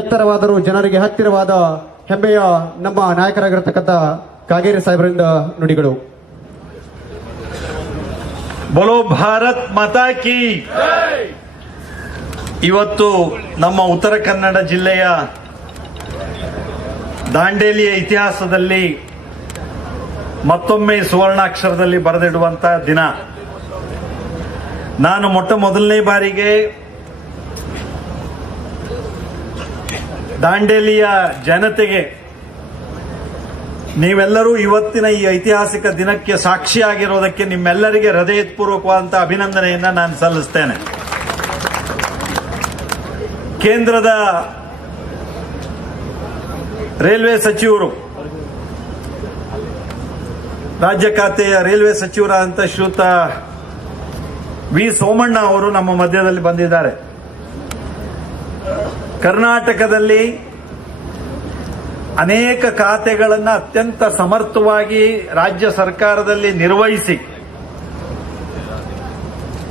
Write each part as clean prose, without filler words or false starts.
ಎತ್ತರವಾದರೂ ಜನರಿಗೆ ಹತ್ತಿರವಾದ ಹೆಮ್ಮೆಯ ನಮ್ಮ ನಾಯಕರಾಗಿರತಕ್ಕಂಥ ಕಾಗೇರಿ ಸಾಹೇಬರಿಂದ ನುಡಿಗಳು. ಬೋಲೋ ಭಾರತ್ ಮಾತಾ ಕಿ. ಇವತ್ತು ನಮ್ಮ ಉತ್ತರ ಕನ್ನಡ ಜಿಲ್ಲೆಯ ದಾಂಡೇಲಿಯ ಇತಿಹಾಸದಲ್ಲಿ ಮತ್ತೊಮ್ಮೆ ಸುವರ್ಣಾಕ್ಷರದಲ್ಲಿ ಬರೆದಿಡುವಂತಹ ದಿನ. ನಾನು ಮೊದಲನೇ ಬಾರಿಗೆ ದಾಂಡೇಲಿಯ ಜನತೆಗೆ ನೀವೆಲ್ಲರೂ ಇವತ್ತಿನ ಈ ಐತಿಹಾಸಿಕ ದಿನಕ್ಕೆ ಸಾಕ್ಷಿಯಾಗಿರೋದಕ್ಕೆ ನಿಮ್ಮೆಲ್ಲರಿಗೆ ಹೃದಯಪೂರ್ವಕವಾದಂತಹ ಅಭಿನಂದನೆಯನ್ನ ನಾನು ಸಲ್ಲಿಸ್ತೇನೆ. ಕೇಂದ್ರದ ರೈಲ್ವೆ ಸಚಿವರು, ರಾಜ್ಯ ಖಾತೆಯ ರೈಲ್ವೆ ಸಚಿವರಾದಂಥ ಶ್ರೀಯುತ ವಿ ಸೋಮಣ್ಣ ಅವರು ನಮ್ಮ ಮಧ್ಯದಲ್ಲಿ ಬಂದಿದ್ದಾರೆ. ಕರ್ನಾಟಕದಲ್ಲಿ ಅನೇಕ ಖಾತೆಗಳನ್ನು ಅತ್ಯಂತ ಸಮರ್ಥವಾಗಿ ರಾಜ್ಯ ಸರ್ಕಾರದಲ್ಲಿ ನಿರ್ವಹಿಸಿ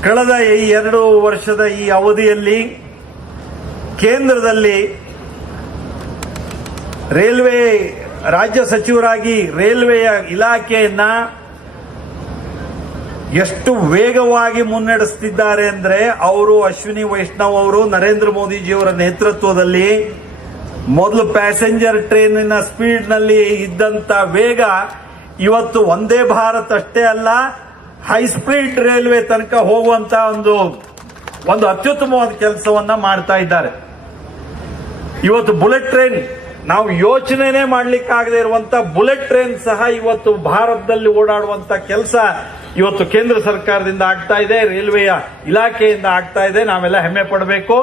ಕಳೆದ ಈ 2 ವರ್ಷದ ಈ ಅವಧಿಯಲ್ಲಿ ಕೇಂದ್ರದಲ್ಲಿ ರೈಲ್ವೆ ರಾಜ್ಯ ಸಚಿವರಾಗಿ ರೈಲ್ವೆಯ ಇಲಾಖೆಯನ್ನ ಎಷ್ಟು ವೇಗವಾಗಿ ಮುನ್ನಡೆಸುತ್ತಿದ್ದಾರೆ ಅಂದ್ರೆ, ಅವರು ಅಶ್ವಿನಿ ವೈಷ್ಣವ್ ಅವರು ನರೇಂದ್ರ ಮೋದಿಜಿಯವರ ನೇತೃತ್ವದಲ್ಲಿ ಮೊದಲು ಪ್ಯಾಸೆಂಜರ್ ಟ್ರೈನಿನ ಸ್ಪೀಡ್ನಲ್ಲಿ ಇದ್ದಂತ ವೇಗ ಇವತ್ತು ಒಂದೇ ಭಾರತ್ ಅಷ್ಟೇ ಅಲ್ಲ, ಹೈ ಸ್ಪೀಡ್ ರೈಲ್ವೆ ತನಕ ಹೋಗುವಂತ ಒಂದು ಅತ್ಯುತ್ತಮವಾದ ಕೆಲಸವನ್ನ ಮಾಡ್ತಾ ಇದ್ದಾರೆ. ಇವತ್ತು ಬುಲೆಟ್ ಟ್ರೈನ್, ನಾವು ಯೋಚನೆನೇ ಮಾಡ್ಲಿಕ್ಕಾಗದೇ ಇರುವಂತ ಬುಲೆಟ್ ಟ್ರೈನ್ ಸಹ ಇವತ್ತು ಭಾರತದಲ್ಲಿ ಓಡಾಡುವಂತ ಕೆಲಸ ಇವತ್ತು ಕೇಂದ್ರ ಸರ್ಕಾರದಿಂದ ಆಗ್ತಾ ಇದೆ, ರೈಲ್ವೆಯ ಇಲಾಖೆಯಿಂದ ಆಗ್ತಾ ಇದೆ. ನಾವೆಲ್ಲ ಹೆಮ್ಮೆ ಪಡಬೇಕು.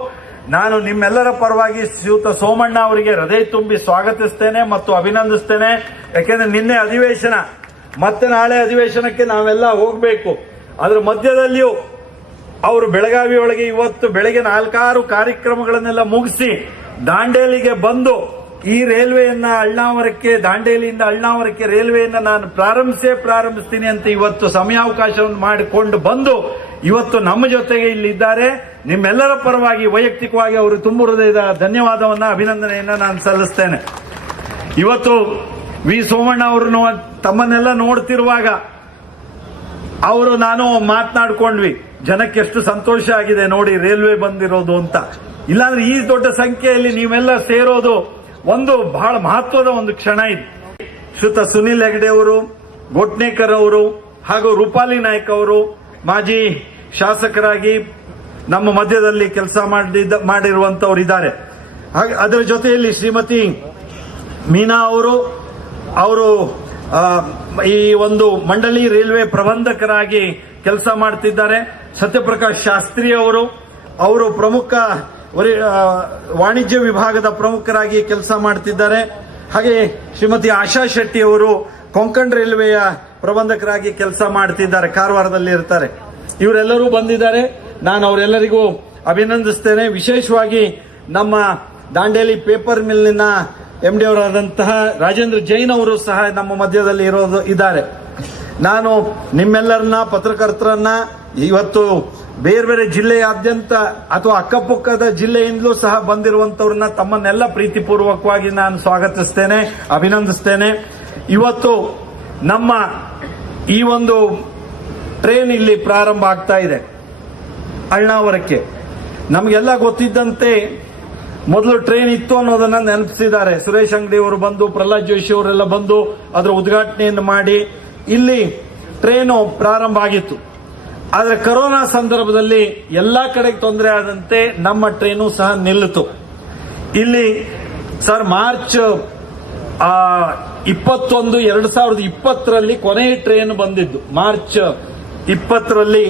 ನಾನು ನಿಮ್ಮೆಲ್ಲರ ಪರವಾಗಿ ಶ್ರೀಯುತ ಸೋಮಣ್ಣ ಅವರಿಗೆ ಹೃದಯ ತುಂಬಿ ಸ್ವಾಗತಿಸ್ತೇನೆ ಮತ್ತು ಅಭಿನಂದಿಸ್ತೇನೆ. ಯಾಕೆಂದ್ರೆ ನಿನ್ನೆ ಅಧಿವೇಶನ, ಮತ್ತೆ ನಾಳೆ ಅಧಿವೇಶನಕ್ಕೆ ನಾವೆಲ್ಲ ಹೋಗಬೇಕು. ಅದರ ಮಧ್ಯದಲ್ಲಿಯೂ ಅವರು ಬೆಳಗಾವಿ ಒಳಗೆ ಇವತ್ತು ಬೆಳಗ್ಗೆ 4-6 ಕಾರ್ಯಕ್ರಮಗಳನ್ನೆಲ್ಲ ಮುಗಿಸಿ ದಾಂಡೇಲಿಗೆ ಬಂದು ಈ ರೈಲ್ವೆಯನ್ನ ಅಳ್ನಾವರಕ್ಕೆ, ದಾಂಡೇಲಿಯಿಂದ ಅಳ್ನಾವರಕ್ಕೆ ರೈಲ್ವೆಯನ್ನ ನಾನು ಪ್ರಾರಂಭಿಸ್ತೀನಿ ಅಂತ ಇವತ್ತು ಸಮಯಾವಕಾಶವನ್ನು ಮಾಡಿಕೊಂಡು ಬಂದು ಇವತ್ತು ನಮ್ಮ ಜೊತೆಗೆ ಇಲ್ಲಿದ್ದಾರೆ. ನಿಮ್ಮೆಲ್ಲರ ಪರವಾಗಿ ವೈಯಕ್ತಿಕವಾಗಿ ಅವರು ತುಂಬ ಹೃದಯದ ಧನ್ಯವಾದವನ್ನ, ಅಭಿನಂದನೆಯನ್ನ ನಾನು ಸಲ್ಲಿಸ್ತೇನೆ. ಇವತ್ತು ವಿ ಸೋಮಣ್ಣ ಅವರು ತಮ್ಮನ್ನೆಲ್ಲ ನೋಡ್ತಿರುವಾಗ ಅವರು ನಾನು ಮಾತನಾಡ್ಕೊಂಡ್ವಿ, ಜನಕ್ಕೆ ಎಷ್ಟು ಸಂತೋಷ ಆಗಿದೆ ನೋಡಿ ರೈಲ್ವೆ ಬಂದಿರೋದು ಅಂತ. ಇಲ್ಲಾಂದ್ರೆ ಈ ದೊಡ್ಡ ಸಂಖ್ಯೆಯಲ್ಲಿ ನೀವೆಲ್ಲ ಸೇರೋದು ಒಂದು ಬಹಳ ಮಹತ್ವದ ಒಂದು ಕ್ಷಣ ಇದು. ಶ್ರೀಯುತ ಸುನಿಲ್ ಹೆಗ್ಡೆ ಅವರು, ಗೋಟ್ನೇಕರ್ ಅವರು ಹಾಗೂ ರೂಪಾಲಿ ನಾಯ್ಕ್ ಅವರು ಮಾಜಿ ಶಾಸಕರಾಗಿ ನಮ್ಮ ಮಧ್ಯದಲ್ಲಿ ಕೆಲಸ ಮಾಡಿರುವಂತವರು ಇದ್ದಾರೆ. ಅದರ ಜೊತೆಯಲ್ಲಿ ಶ್ರೀಮತಿ ಮೀನಾ ಅವರು ಈ ಒಂದು ಮಂಡಳಿ ರೈಲ್ವೆ ಪ್ರಬಂಧಕರಾಗಿ ಕೆಲಸ ಮಾಡ್ತಿದ್ದಾರೆ. ಸತ್ಯಪ್ರಕಾಶ್ ಶಾಸ್ತ್ರಿ ಅವರು ಪ್ರಮುಖ ವಾಣಿಜ್ಯ ವಿಭಾಗದ ಪ್ರಮುಖರಾಗಿ ಕೆಲಸ ಮಾಡ್ತಿದ್ದಾರೆ. ಹಾಗೆ ಶ್ರೀಮತಿ ಆಶಾ ಶೆಟ್ಟಿ ಅವರು ಕೊಂಕಣ್ ರೈಲ್ವೆಯ ಪ್ರಬಂಧಕರಾಗಿ ಕೆಲಸ ಮಾಡ್ತಿದ್ದಾರೆ, ಕಾರವಾರದಲ್ಲಿ ಇರ್ತಾರೆ. ಇವರೆಲ್ಲರೂ ಬಂದಿದ್ದಾರೆ. ನಾನು ಅವರೆಲ್ಲರಿಗೂ ಅಭಿನಂದಿಸ್ತೇನೆ. ವಿಶೇಷವಾಗಿ ನಮ್ಮ ದಾಂಡೇಲಿ ಪೇಪರ್ ಮಿಲ್ನ MD ಅವರಾದಂತಹ ರಾಜೇಂದ್ರ ಜೈನ್ ಅವರು ಸಹ ನಮ್ಮ ಮಧ್ಯದಲ್ಲಿ ಇದ್ದಾರೆ. ನಾನು ನಿಮ್ಮೆಲ್ಲರನ್ನ, ಪತ್ರಕರ್ತರನ್ನ, ಇವತ್ತು ಬೇರೆ ಬೇರೆ ಜಿಲ್ಲೆಯಾದ್ಯಂತ ಅಥವಾ ಅಕ್ಕಪಕ್ಕದ ಜಿಲ್ಲೆಯಿಂದಲೂ ಸಹ ಬಂದಿರುವಂತವ್ರನ್ನ ತಮ್ಮನ್ನೆಲ್ಲ ಪ್ರೀತಿಪೂರ್ವಕವಾಗಿ ನಾನು ಸ್ವಾಗತಿಸ್ತೇನೆ, ಅಭಿನಂದಿಸ್ತೇನೆ. ಇವತ್ತು ನಮ್ಮ ಈ ಒಂದು ಟ್ರೈನ್ ಇಲ್ಲಿ ಪ್ರಾರಂಭ ಆಗ್ತಾ ಇದೆ ಅಳ್ನಾವರಕ್ಕೆ. ನಮಗೆಲ್ಲ ಗೊತ್ತಿದ್ದಂತೆ ಮೊದಲು ಟ್ರೈನ್ ಇತ್ತು ಅನ್ನೋದನ್ನ ನೆನಪಿಸಿದ್ದಾರೆ. ಸುರೇಶ್ ಅಂಗಡಿ ಅವರು ಬಂದು, ಪ್ರಹ್ಲಾದ್ ಜೋಶಿ ಅವರೆಲ್ಲ ಬಂದು ಅದರ ಉದ್ಘಾಟನೆಯನ್ನು ಮಾಡಿ ಇಲ್ಲಿ ಟ್ರೈನು ಪ್ರಾರಂಭ ಆಗಿತ್ತು. ಆದರೆ ಕೊರೋನಾ ಸಂದರ್ಭದಲ್ಲಿ ಎಲ್ಲಾ ಕಡೆಗೆ ತೊಂದರೆ ಆದಂತೆ ನಮ್ಮ ಟ್ರೈನು ಸಹ ನಿಲ್ಲಿತು. ಇಲ್ಲಿ ಸರ್ ಮಾರ್ಚ್ 21, 2020ರಲ್ಲಿ ಕೊನೆಯ ಟ್ರೈನ್ ಬಂದಿದ್ದು. ಮಾರ್ಚ್ 20ರಲ್ಲಿ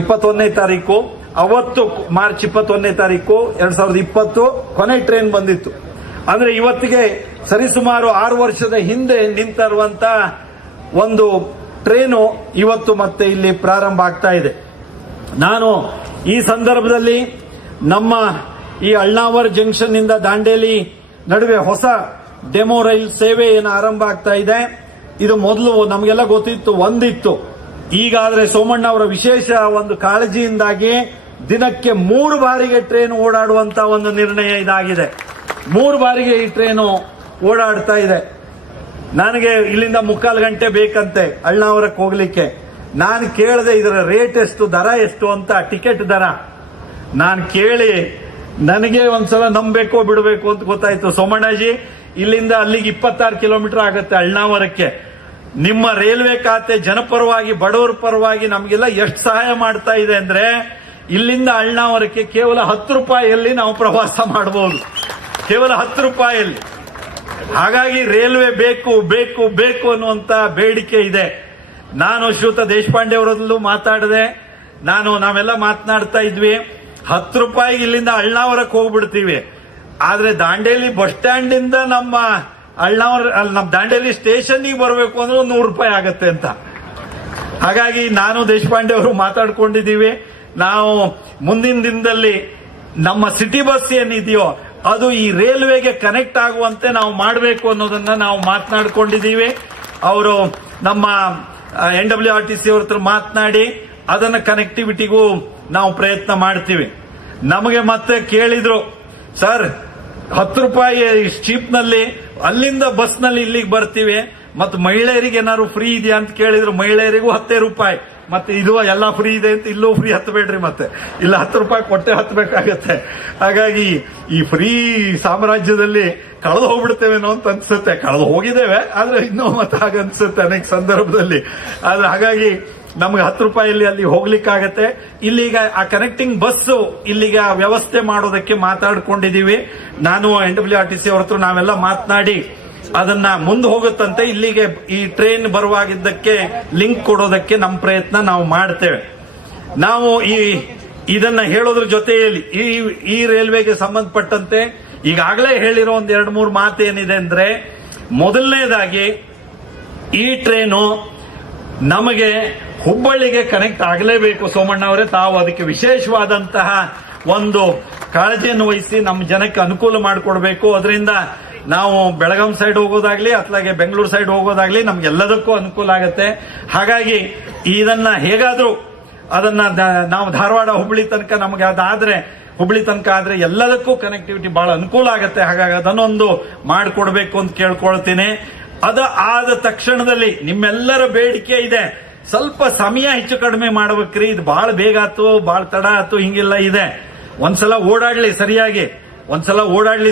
21ನೇ ತಾರೀಕು, ಅವತ್ತು ಮಾರ್ಚ್ 21ನೇ ತಾರೀಕು 2020 ಕೊನೆ ಟ್ರೈನ್ ಬಂದಿತ್ತು. ಅಂದ್ರೆ ಇವತ್ತಿಗೆ ಸರಿಸುಮಾರು 6 ವರ್ಷದ ಹಿಂದೆ ನಿಂತಿರುವಂತ ಒಂದು ಟ್ರೈನು ಇವತ್ತು ಮತ್ತೆ ಇಲ್ಲಿ ಪ್ರಾರಂಭ ಆಗ್ತಾ ಇದೆ. ನಾನು ಈ ಸಂದರ್ಭದಲ್ಲಿ ನಮ್ಮ ಈ ಅಳ್ನಾವರ್ ಜಂಕ್ಷನ್ ಇಂದ ದಾಂಡೇಲಿ ನಡುವೆ ಹೊಸ ಡೆಮೋ ರೈಲ್ ಸೇವೆ ಏನು ಆರಂಭ ಆಗ್ತಾ ಇದೆ. ಇದು ಮೊದಲು ನಮಗೆಲ್ಲ ಗೊತ್ತಿತ್ತು, ಒಂದಿತ್ತು. ಈಗಾದ್ರೆ ಸೋಮಣ್ಣ ಅವರ ವಿಶೇಷ ಒಂದು ಕಾಳಜಿಯಿಂದಾಗಿ ದಿನಕ್ಕೆ 3 ಬಾರಿಗೆ ಟ್ರೈನ್ ಓಡಾಡುವಂತ ಒಂದು ನಿರ್ಣಯ ಇದಾಗಿದೆ. 3 ಬಾರಿಗೆ ಈ ಟ್ರೈನು ಓಡಾಡ್ತಾ ಇದೆ. ನನಗೆ ಇಲ್ಲಿಂದ 3/4 ಗಂಟೆ ಬೇಕಂತೆ ಅಳ್ನಾವರಕ್ಕೆ ಹೋಗ್ಲಿಕ್ಕೆ. ನಾನು ಕೇಳಿದೆ ಇದರ ರೇಟ್ ಎಷ್ಟು, ದರ ಎಷ್ಟು ಅಂತ, ಟಿಕೆಟ್ ದರ ನಾನು ಕೇಳಿ ನನಗೆ ಒಂದ್ಸಲ ನಂಬಬೇಕೋ ಬಿಡಬೇಕು ಅಂತ ಗೊತ್ತಾಯ್ತು. ಸೋಮಣ್ಣಜಿ, ಇಲ್ಲಿಂದ ಅಲ್ಲಿಗೆ 26 ಕಿಲೋಮೀಟರ್ ಆಗುತ್ತೆ ಅಳ್ನಾವರಕ್ಕೆ. ನಿಮ್ಮ ರೈಲ್ವೆ ಖಾತೆ ಜನಪರವಾಗಿ ಬಡವರ ಪರವಾಗಿ ನಮಗೆಲ್ಲ ಎಷ್ಟು ಸಹಾಯ ಮಾಡ್ತಾ ಇದೆ ಅಂದ್ರೆ, ಇಲ್ಲಿಂದ ಅಳ್ನಾವರಕ್ಕೆ ಕೇವಲ 10 ರೂಪಾಯಿಯಲ್ಲಿ ನಾವು ಪ್ರವಾಸ ಮಾಡಬಹುದು, ಕೇವಲ 10 ರೂಪಾಯಿಯಲ್ಲಿ. ಹಾಗಾಗಿ ರೈಲ್ವೆ ಬೇಕು ಬೇಕು ಬೇಕು ಅನ್ನುವಂತ ಬೇಡಿಕೆ ಇದೆ. ನಾನು ಶ್ರೀಯುತ ದೇಶಪಾಂಡೆ ಅವರಲ್ಲೂ ಮಾತಾಡಿದೆ, ನಾವೆಲ್ಲ ಮಾತನಾಡ್ತಾ ಇದ್ವಿ. 10 ರೂಪಾಯಿಗೆ ಇಲ್ಲಿಂದ ಅಳ್ನಾವರಕ್ಕೆ ಹೋಗ್ಬಿಡ್ತೀವಿ, ಆದ್ರೆ ದಾಂಡೇಲಿ ಬಸ್ ಸ್ಟ್ಯಾಂಡ್ ಇಂದ ನಮ್ಮ ದಾಂಡೇಲಿ ಸ್ಟೇಷನ್ಗೆ ಬರಬೇಕು ಅಂದ್ರೆ 100 ರೂಪಾಯಿ ಆಗತ್ತೆ ಅಂತ. ಹಾಗಾಗಿ ನಾನು ದೇಶಪಾಂಡೆ ಅವರು ಮಾತಾಡ್ಕೊಂಡಿದ್ದೀವಿ, ನಾವು ಮುಂದಿನ ದಿನದಲ್ಲಿ ನಮ್ಮ ಸಿಟಿ ಬಸ್ ಏನಿದೆಯೋ ಅದು ಈ ರೈಲ್ವೆಗೆ ಕನೆಕ್ಟ್ ಆಗುವಂತೆ ನಾವು ಮಾಡಬೇಕು ಅನ್ನೋದನ್ನ ನಾವು ಮಾತನಾಡ್ಕೊಂಡಿದ್ದೀವಿ. ಅವರು ನಮ್ಮ NWRTC ಅವ್ರ ಹತ್ರ ಮಾತನಾಡಿ ಅದನ್ನ ಕನೆಕ್ಟಿವಿಟಿಗೂ ನಾವು ಪ್ರಯತ್ನ ಮಾಡ್ತೀವಿ. ನಮಗೆ ಮತ್ತೆ ಕೇಳಿದ್ರು, ಸರ್ 10 ರೂಪಾಯಿ ಚೀಪ್ ನಲ್ಲಿ ಅಲ್ಲಿಂದ ಬಸ್ ನಲ್ಲಿ ಇಲ್ಲಿಗೆ ಬರ್ತೀವಿ, ಮತ್ತು ಮಹಿಳೆಯರಿಗೆ ಏನಾದ್ರು ಫ್ರೀ ಇದೆಯಾ ಅಂತ ಕೇಳಿದ್ರು. ಮಹಿಳೆಯರಿಗೂ 10 ರೂಪಾಯಿ, ಮತ್ತೆ ಇದು ಎಲ್ಲ ಫ್ರೀ ಇದೆ ಅಂತ ಇಲ್ಲೂ ಫ್ರೀ ಹತ್ತಬೇಡ್ರಿ, ಮತ್ತೆ ಇಲ್ಲ 10 ರೂಪಾಯಿ ಕೊಟ್ಟೆ ಹತ್ತಬೇಕಾಗತ್ತೆ. ಹಾಗಾಗಿ ಈ ಫ್ರೀ ಸಾಮ್ರಾಜ್ಯದಲ್ಲಿ ಕಳೆದು ಹೋಗ್ಬಿಡ್ತೇವೇನೋ ಅಂತ ಅನ್ಸುತ್ತೆ. ಕಳೆದು ಹೋಗಿದ್ದೇವೆ, ಆದ್ರೆ ಇನ್ನೂ ಮತ್ತೆ ಹಾಗನ್ಸುತ್ತೆ ಅನೇಕ ಸಂದರ್ಭದಲ್ಲಿ. ಆದ್ರೆ ಹಾಗಾಗಿ ನಮ್ಗೆ 10 ರೂಪಾಯಿಯಲ್ಲಿ ಅಲ್ಲಿ ಹೋಗ್ಲಿಕ್ಕಾಗತ್ತೆ. ಇಲ್ಲಿಗ ಆ ಕನೆಕ್ಟಿಂಗ್ ಬಸ್ ಇಲ್ಲಿಗ ವ್ಯವಸ್ಥೆ ಮಾಡೋದಕ್ಕೆ ಮಾತಾಡ್ಕೊಂಡಿದೀವಿ. ನಾನು NWRTC ಅವ್ರ ಹತ್ರ ನಾವೆಲ್ಲ ಮಾತನಾಡಿ ಅದನ್ನ ಮುಂದೆ ಹೋಗುತ್ತಂತೆ ಇಲ್ಲಿಗೆ ಈ ಟ್ರೈನ್ ಬರುವಾಗಿದ್ದಕ್ಕೆ ಲಿಂಕ್ ಕೊಡೋದಕ್ಕೆ ನಮ್ಮ ಪ್ರಯತ್ನ ನಾವು ಮಾಡ್ತೇವೆ. ನಾವು ಇದನ್ನ ಹೇಳೋದ್ರ ಜೊತೆಯಲ್ಲಿ ಈ ರೈಲ್ವೆಗೆ ಸಂಬಂಧಪಟ್ಟಂತೆ ಈಗಾಗಲೇ ಹೇಳಿರೋ 1-2-3 ಮಾತೇನಿದೆ ಅಂದ್ರೆ, ಮೊದಲನೇದಾಗಿ ಈ ಟ್ರೈನು ನಮಗೆ ಹುಬ್ಬಳ್ಳಿಗೆ ಕನೆಕ್ಟ್ ಆಗಲೇಬೇಕು. ಸೋಮಣ್ಣ ಅವರೇ, ತಾವು ಅದಕ್ಕೆ ವಿಶೇಷವಾದಂತಹ ಒಂದು ಕಾಳಜಿಯನ್ನು ವಹಿಸಿ ನಮ್ಮ ಜನಕ್ಕೆ ಅನುಕೂಲ ಮಾಡಿಕೊಡ್ಬೇಕು. ಅದರಿಂದ ನಾವು ಬೆಳಗಾಂ ಸೈಡ್ ಹೋಗೋದಾಗ್ಲಿ ಅತ್ಲಾಗೆ ಬೆಂಗಳೂರು ಸೈಡ್ ಹೋಗೋದಾಗ್ಲಿ ನಮ್ಗೆಲ್ಲದಕ್ಕೂ ಅನುಕೂಲ ಆಗುತ್ತೆ. ಹಾಗಾಗಿ ಇದನ್ನ ಹೇಗಾದ್ರೂ ಅದನ್ನ ನಾವು ಧಾರವಾಡ ಹುಬ್ಬಳ್ಳಿ ತನಕ ನಮಗೆ ಅದಾದ್ರೆ ಹುಬ್ಬಳ್ಳಿ ತನಕ ಆದ್ರೆ ಎಲ್ಲದಕ್ಕೂ ಕನೆಕ್ಟಿವಿಟಿ ಬಹಳ ಅನುಕೂಲ ಆಗುತ್ತೆ. ಹಾಗಾಗಿ ಅದನ್ನೊಂದು ಮಾಡಿಕೊಡ್ಬೇಕು ಅಂತ ಕೇಳ್ಕೊಳ್ತೀನಿ. ಅದು ಆದ ತಕ್ಷಣದಲ್ಲಿ ನಿಮ್ಮೆಲ್ಲರ ಬೇಡಿಕೆ ಇದೆ, ಸ್ವಲ್ಪ ಸಮಯ ಹೆಚ್ಚು ಕಡಿಮೆ ಮಾಡ್ಬೇಕ್ರಿ, ಇದು ಬಹಳ ಬೇಗ ಆಯ್ತು, ಬಹಳ ತಡ ಆಯ್ತು, ಹಿಂಗೆಲ್ಲ ಇದೆ. ಒಂದ್ಸಲ ಓಡಾಡ್ಲಿ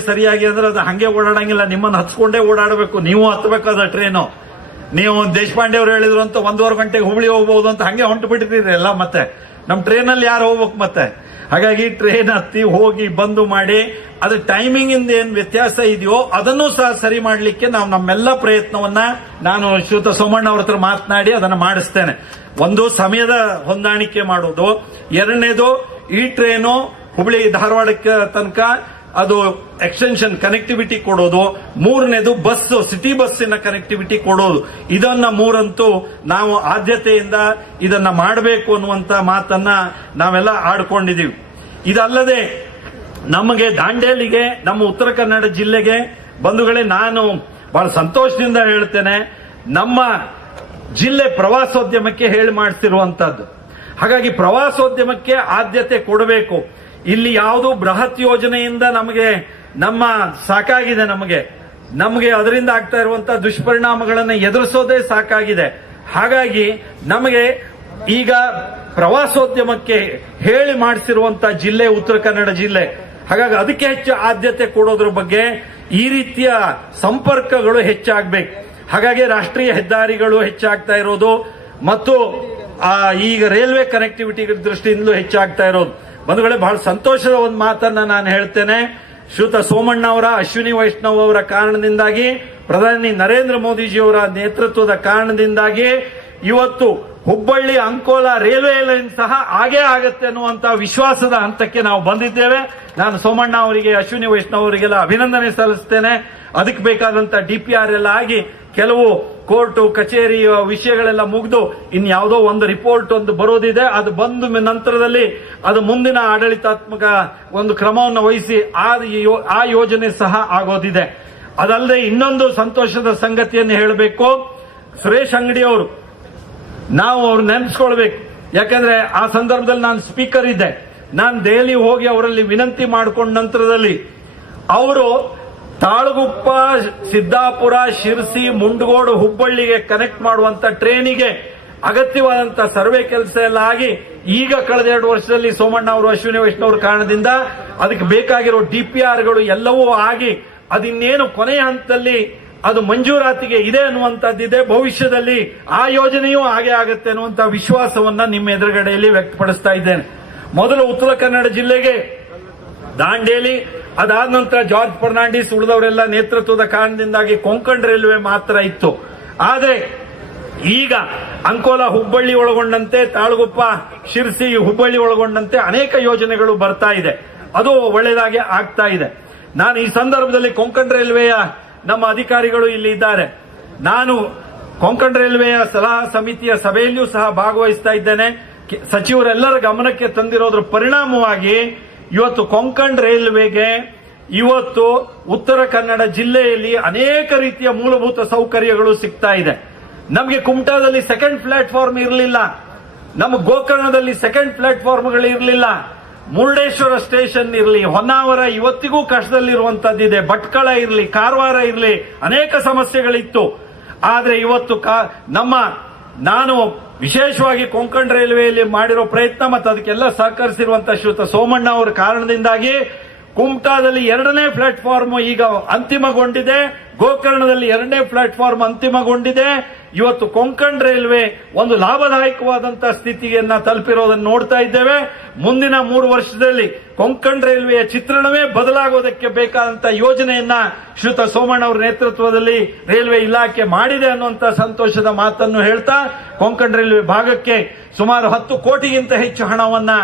ಸರಿಯಾಗಿ ಅಂದ್ರೆ ಅದು ಹಂಗೆ ಓಡಾಡಂಗಿಲ್ಲ, ನಿಮ್ಮನ್ನ ಹತ್ಕೊಂಡೇ ಓಡಾಡಬೇಕು, ನೀವು ಹತ್ಬೇಕು ಅದ ಟ್ರೈನು. ನೀವು ದೇಶಪಾಂಡೆ ಅವರು ಹೇಳಿದ್ರು ಅಂತ 1.5 ಗಂಟೆಗೆ ಹುಬ್ಳಿ ಹೋಗ್ಬಹುದು ಅಂತ ಹಂಗೆ ಹೊಂಟು ಬಿಟ್ಟಿದ್ದೀರಿ ಎಲ್ಲ. ಮತ್ತೆ ನಮ್ ಟ್ರೈನಲ್ಲಿ ಯಾರು ಹೋಗ್ಬೇಕು ಮತ್ತೆ? ಹಾಗಾಗಿ ಟ್ರೈನ್ ಹತ್ತಿ ಹೋಗಿ ಬಂದು ಮಾಡಿ ಅದು ಟೈಮಿಂಗ್ ಇಂದ ಏನ್ ವ್ಯತ್ಯಾಸ ಇದೆಯೋ ಅದನ್ನು ಸಹ ಸರಿ ಮಾಡಲಿಕ್ಕೆ ನಾವು ನಮ್ಮೆಲ್ಲ ಪ್ರಯತ್ನವನ್ನ ನಾನು ಶ್ರೀಯುತ ಸೋಮಣ್ಣ ಅವ್ರ ಹತ್ರ ಮಾತನಾಡಿ ಅದನ್ನ ಮಾಡಿಸ್ತೇನೆ. ಒಂದು ಸಮಯದ ಹೊಂದಾಣಿಕೆ ಮಾಡೋದು, ಎರಡನೇದು ಈ ಟ್ರೈನು ಹುಬ್ಳಿ ಧಾರವಾಡಕ್ಕೆ ತನಕ ಅದು ಎಕ್ಸ್ಟೆನ್ಷನ್ ಕನೆಕ್ಟಿವಿಟಿ ಕೊಡೋದು, ಮೂರನೇದು ಬಸ್ ಸಿಟಿ ಬಸ್ಸಿನ ಕನೆಕ್ಟಿವಿಟಿ ಕೊಡೋದು. ಇದನ್ನ ಮೂರಂತೂ ನಾವು ಆದ್ಯತೆಯಿಂದ ಇದನ್ನ ಮಾಡಬೇಕು ಅನ್ನುವಂತ ಮಾತನ್ನ ನಾವೆಲ್ಲ ಆಡ್ಕೊಂಡಿದೀವಿ. ಇದಲ್ಲದೆ ನಮಗೆ ದಾಂಡೇಲಿಗೆ, ನಮ್ಮ ಉತ್ತರ ಕನ್ನಡ ಜಿಲ್ಲೆಗೆ ಬಂಧುಗಳೇ, ನಾನು ಬಹಳ ಸಂತೋಷದಿಂದ ಹೇಳ್ತೇನೆ, ನಮ್ಮ ಜಿಲ್ಲೆ ಪ್ರವಾಸೋದ್ಯಮಕ್ಕೆ ಹೇಳಿ ಮಾಡಿಸಿರುವಂತದ್ದು. ಹಾಗಾಗಿ ಪ್ರವಾಸೋದ್ಯಮಕ್ಕೆ ಆದ್ಯತೆ ಕೊಡಬೇಕು. ಇಲ್ಲಿ ಯಾವುದು ಬೃಹತ್ ಯೋಜನೆಯಿಂದ ನಮ್ಮ ಸಾಕಾಗಿದೆ, ನಮಗೆ ಅದರಿಂದ ಆಗ್ತಾ ಇರುವಂತಹ ದುಷ್ಪರಿಣಾಮಗಳನ್ನು ಎದುರಿಸೋದೇ ಸಾಕಾಗಿದೆ. ಹಾಗಾಗಿ ನಮಗೆ ಈಗ ಪ್ರವಾಸೋದ್ಯಮಕ್ಕೆ ಹೇಳಿ ಮಾಡಿಸಿರುವಂತಹ ಜಿಲ್ಲೆ ಉತ್ತರ ಕನ್ನಡ ಜಿಲ್ಲೆ. ಹಾಗಾಗಿ ಅದಕ್ಕೆ ಹೆಚ್ಚು ಆದ್ಯತೆ ಕೊಡೋದ್ರ ಬಗ್ಗೆ ಈ ರೀತಿಯ ಸಂಪರ್ಕಗಳು ಹೆಚ್ಚಾಗಬೇಕು. ಹಾಗಾಗಿ ರಾಷ್ಟ್ರೀಯ ಹೆದ್ದಾರಿಗಳು ಹೆಚ್ಚಾಗ್ತಾ ಇರೋದು ಮತ್ತು ಈಗ ರೈಲ್ವೆ ಕನೆಕ್ಟಿವಿಟಿ ದೃಷ್ಟಿಯಿಂದಲೂ ಹೆಚ್ಚಾಗ್ತಾ ಇರೋದು. ಬಂಧುಗಳೇ, ಬಹಳ ಸಂತೋಷದ ಒಂದು ಮಾತನ್ನ ನಾನು ಹೇಳ್ತೇನೆ. ಶ್ರೀಯುತ ಸೋಮಣ್ಣ ಅವರ, ಅಶ್ವಿನಿ ವೈಷ್ಣವ್ ಅವರ ಕಾರಣದಿಂದಾಗಿ, ಪ್ರಧಾನಿ ನರೇಂದ್ರ ಮೋದಿಜಿಯವರ ನೇತೃತ್ವದ ಕಾರಣದಿಂದಾಗಿ ಇವತ್ತು ಹುಬ್ಬಳ್ಳಿ ಅಂಕೋಲಾ ರೈಲ್ವೆ ಲೈನ್ ಸಹ ಆಗೇ ಆಗತ್ತೆ ಅನ್ನುವಂತ ವಿಶ್ವಾಸದ ಹಂತಕ್ಕೆ ನಾವು ಬಂದಿದ್ದೇವೆ. ನಾನು ಸೋಮಣ್ಣ ಅವರಿಗೆ, ಅಶ್ವಿನಿ ವೈಷ್ಣವ್ ಅವರಿಗೆಲ್ಲ ಅಭಿನಂದನೆ ಸಲ್ಲಿಸ್ತೇನೆ. ಅದಕ್ಕೆ ಬೇಕಾದಂತ DPR ಎಲ್ಲ ಆಗಿ ಕೆಲವು ಕೋರ್ಟು ಕಚೇರಿ ವಿಷಯಗಳೆಲ್ಲ ಮುಗಿದು ಇನ್ಯಾವುದೋ ಒಂದು ರಿಪೋರ್ಟ್ ಒಂದು ಬರೋದಿದೆ. ಅದು ಬಂದ ನಂತರದಲ್ಲಿ ಅದು ಮುಂದಿನ ಆಡಳಿತಾತ್ಮಕ ಒಂದು ಕ್ರಮವನ್ನು ವಹಿಸಿ ಆ ಯೋಜನೆ ಸಹ ಆಗೋದಿದೆ. ಅದಲ್ಲದೆ ಇನ್ನೊಂದು ಸಂತೋಷದ ಸಂಗತಿಯನ್ನು ಹೇಳಬೇಕು. ಸುರೇಶ್ ಅಂಗಡಿ ಅವರು, ನಾವು ಅವ್ರು ನೆನೆಸ್ಕೊಳ್ಬೇಕು. ಯಾಕಂದ್ರೆ ಆ ಸಂದರ್ಭದಲ್ಲಿ ನಾನು ಸ್ಪೀಕರ್ ಇದ್ದೆ. ನಾನು ದೆಹಲಿ ಹೋಗಿ ಅವರಲ್ಲಿ ವಿನಂತಿ ಮಾಡಿಕೊಂಡ ನಂತರದಲ್ಲಿ ಅವರು ತಾಳಗುಪ್ಪ, ಸಿದ್ದಾಪುರ, ಶಿರ್ಸಿ, ಮುಂಡಗೋಡು, ಹುಬ್ಬಳ್ಳಿಗೆ ಕನೆಕ್ಟ್ ಮಾಡುವಂತ ಟ್ರೈನಿಗೆ ಅಗತ್ಯವಾದಂತಹ ಸರ್ವೆ ಕೆಲಸ ಎಲ್ಲ ಆಗಿ ಈಗ ಕಳೆದ 2 ವರ್ಷದಲ್ಲಿ ಸೋಮಣ್ಣ ಅವರು, ಅಶ್ವಿನಿ ವೈಷ್ಣವ್ ಕಾರಣದಿಂದ ಅದಕ್ಕೆ ಬೇಕಾಗಿರೋ DPRಗಳು ಎಲ್ಲವೂ ಆಗಿ ಅದಿನ್ನೇನು ಕೊನೆಯ ಹಂತದಲ್ಲಿ ಅದು ಮಂಜೂರಾತಿಗೆ ಇದೆ ಅನ್ನುವಂಥದ್ದಿದೆ. ಭವಿಷ್ಯದಲ್ಲಿ ಆ ಯೋಜನೆಯೂ ಹಾಗೆ ಆಗುತ್ತೆ ಅನ್ನುವಂಥ ವಿಶ್ವಾಸವನ್ನ ನಿಮ್ಮ ಎದುರುಗಡೆಯಲ್ಲಿ ವ್ಯಕ್ತಪಡಿಸ್ತಾ ಇದ್ದೇನೆ. ಮೊದಲು ಉತ್ತರ ಕನ್ನಡ ಜಿಲ್ಲೆಗೆ ದಾಂಡೇಲಿ, ಅದಾದ ನಂತರ ಜಾರ್ಜ್ ಫರ್ನಾಂಡಿಸ್ ಉಳಿದವರೆಲ್ಲ ನೇತೃತ್ವದ ಕಾರಣದಿಂದಾಗಿ ಕೊಂಕಣ್ ರೈಲ್ವೆ ಮಾತ್ರ ಇತ್ತು. ಆದರೆ ಈಗ ಅಂಕೋಲಾ, ಹುಬ್ಬಳ್ಳಿ ಒಳಗೊಂಡಂತೆ, ತಾಳಗುಪ್ಪ, ಶಿರ್ಸಿ, ಹುಬ್ಬಳ್ಳಿ ಒಳಗೊಂಡಂತೆ ಅನೇಕ ಯೋಜನೆಗಳು ಬರ್ತಾ ಇದೆ. ಅದು ಒಳ್ಳೆಯದಾಗಿ ಆಗ್ತಾ ಇದೆ. ನಾನು ಈ ಸಂದರ್ಭದಲ್ಲಿ ಕೊಂಕಣ್ ರೈಲ್ವೆಯ ನಮ್ಮ ಅಧಿಕಾರಿಗಳು ಇಲ್ಲಿ ಇದ್ದಾರೆ. ನಾನು ಕೊಂಕಣ್ ರೈಲ್ವೆಯ ಸಲಹಾ ಸಮಿತಿಯ ಸಭೆಯಲ್ಲಿಯೂ ಸಹ ಭಾಗವಹಿಸ್ತಾ ಇದ್ದೇನೆ. ಸಚಿವರೆಲ್ಲರ ಗಮನಕ್ಕೆ ತಂದಿರೋದ್ರ ಪರಿಣಾಮವಾಗಿ ಇವತ್ತು ಕೊಂಕಣ್ ರೈಲ್ವೆಗೆ ಇವತ್ತು ಉತ್ತರ ಕನ್ನಡ ಜಿಲ್ಲೆಯಲ್ಲಿ ಅನೇಕ ರೀತಿಯ ಮೂಲಭೂತ ಸೌಕರ್ಯಗಳು ಸಿಗ್ತಾ ಇದೆ. ನಮಗೆ ಕುಮಟಾದಲ್ಲಿ ಸೆಕೆಂಡ್ ಪ್ಲಾಟ್ಫಾರ್ಮ್ ಇರಲಿಲ್ಲ, ನಮ್ಮ ಗೋಕರ್ಣದಲ್ಲಿ ಸೆಕೆಂಡ್ ಪ್ಲಾಟ್ಫಾರ್ಮ್ಗಳು ಇರಲಿಲ್ಲ, ಮುರುಡೇಶ್ವರ ಸ್ಟೇಷನ್ ಇರಲಿ, ಹೊನ್ನಾವರ ಇವತ್ತಿಗೂ ಕಷ್ಟದಲ್ಲಿರುವಂತದ್ದಿದೆ, ಭಟ್ಕಳ ಇರಲಿ, ಕಾರವಾರ ಇರಲಿ, ಅನೇಕ ಸಮಸ್ಯೆಗಳಿತ್ತು. ಆದ್ರೆ ಇವತ್ತು ನಾನು ವಿಶೇಷವಾಗಿ ಕೊಂಕಣ್ ರೈಲ್ವೆಯಲ್ಲಿ ಮಾಡಿರೋ ಪ್ರಯತ್ನ ಮತ್ತು ಅದಕ್ಕೆಲ್ಲ ಸಹಕರಿಸಿರುವಂತಹ ಶ್ರೀಯುತ ಸೋಮಣ್ಣ ಅವರ ಕಾರಣದಿಂದಾಗಿ ಕುಮಟಾದಲ್ಲಿ 2ನೇ ಪ್ಲಾಟ್ಫಾರ್ಮ್ ಈಗ ಅಂತಿಮಗೊಂಡಿದೆ, ಗೋಕರ್ಣದಲ್ಲಿ 2ನೇ ಪ್ಲಾಟ್ಫಾರ್ಮ್ ಅಂತಿಮಗೊಂಡಿದೆ. ಇವತ್ತು ಕೊಂಕಣ್ ರೈಲ್ವೆ ಒಂದು ಲಾಭದಾಯಕವಾದಂತಹ ಸ್ಥಿತಿಯನ್ನ ತಲುಪಿರೋದನ್ನು ನೋಡ್ತಾ ಇದ್ದೇವೆ. ಮುಂದಿನ 3 ವರ್ಷದಲ್ಲಿ ಕೊಂಕಣ್ ರೈಲ್ವೆಯ ಚಿತ್ರಣವೇ ಬದಲಾಗೋದಕ್ಕೆ ಬೇಕಾದಂತಹ ಯೋಜನೆಯನ್ನ ಶ್ರೀಯುತ ಸೋಮಣ್ಣ ಅವರ ನೇತೃತ್ವದಲ್ಲಿ ರೈಲ್ವೆ ಇಲಾಖೆ ಮಾಡಿದೆ ಅನ್ನುವಂತ ಸಂತೋಷದ ಮಾತನ್ನು ಹೇಳ್ತಾ, ಕೊಂಕಣ್ ರೈಲ್ವೆ ಭಾಗಕ್ಕೆ ಸುಮಾರು 10 ಕೋಟಿಗಿಂತ ಹೆಚ್ಚು ಹಣವನ್ನ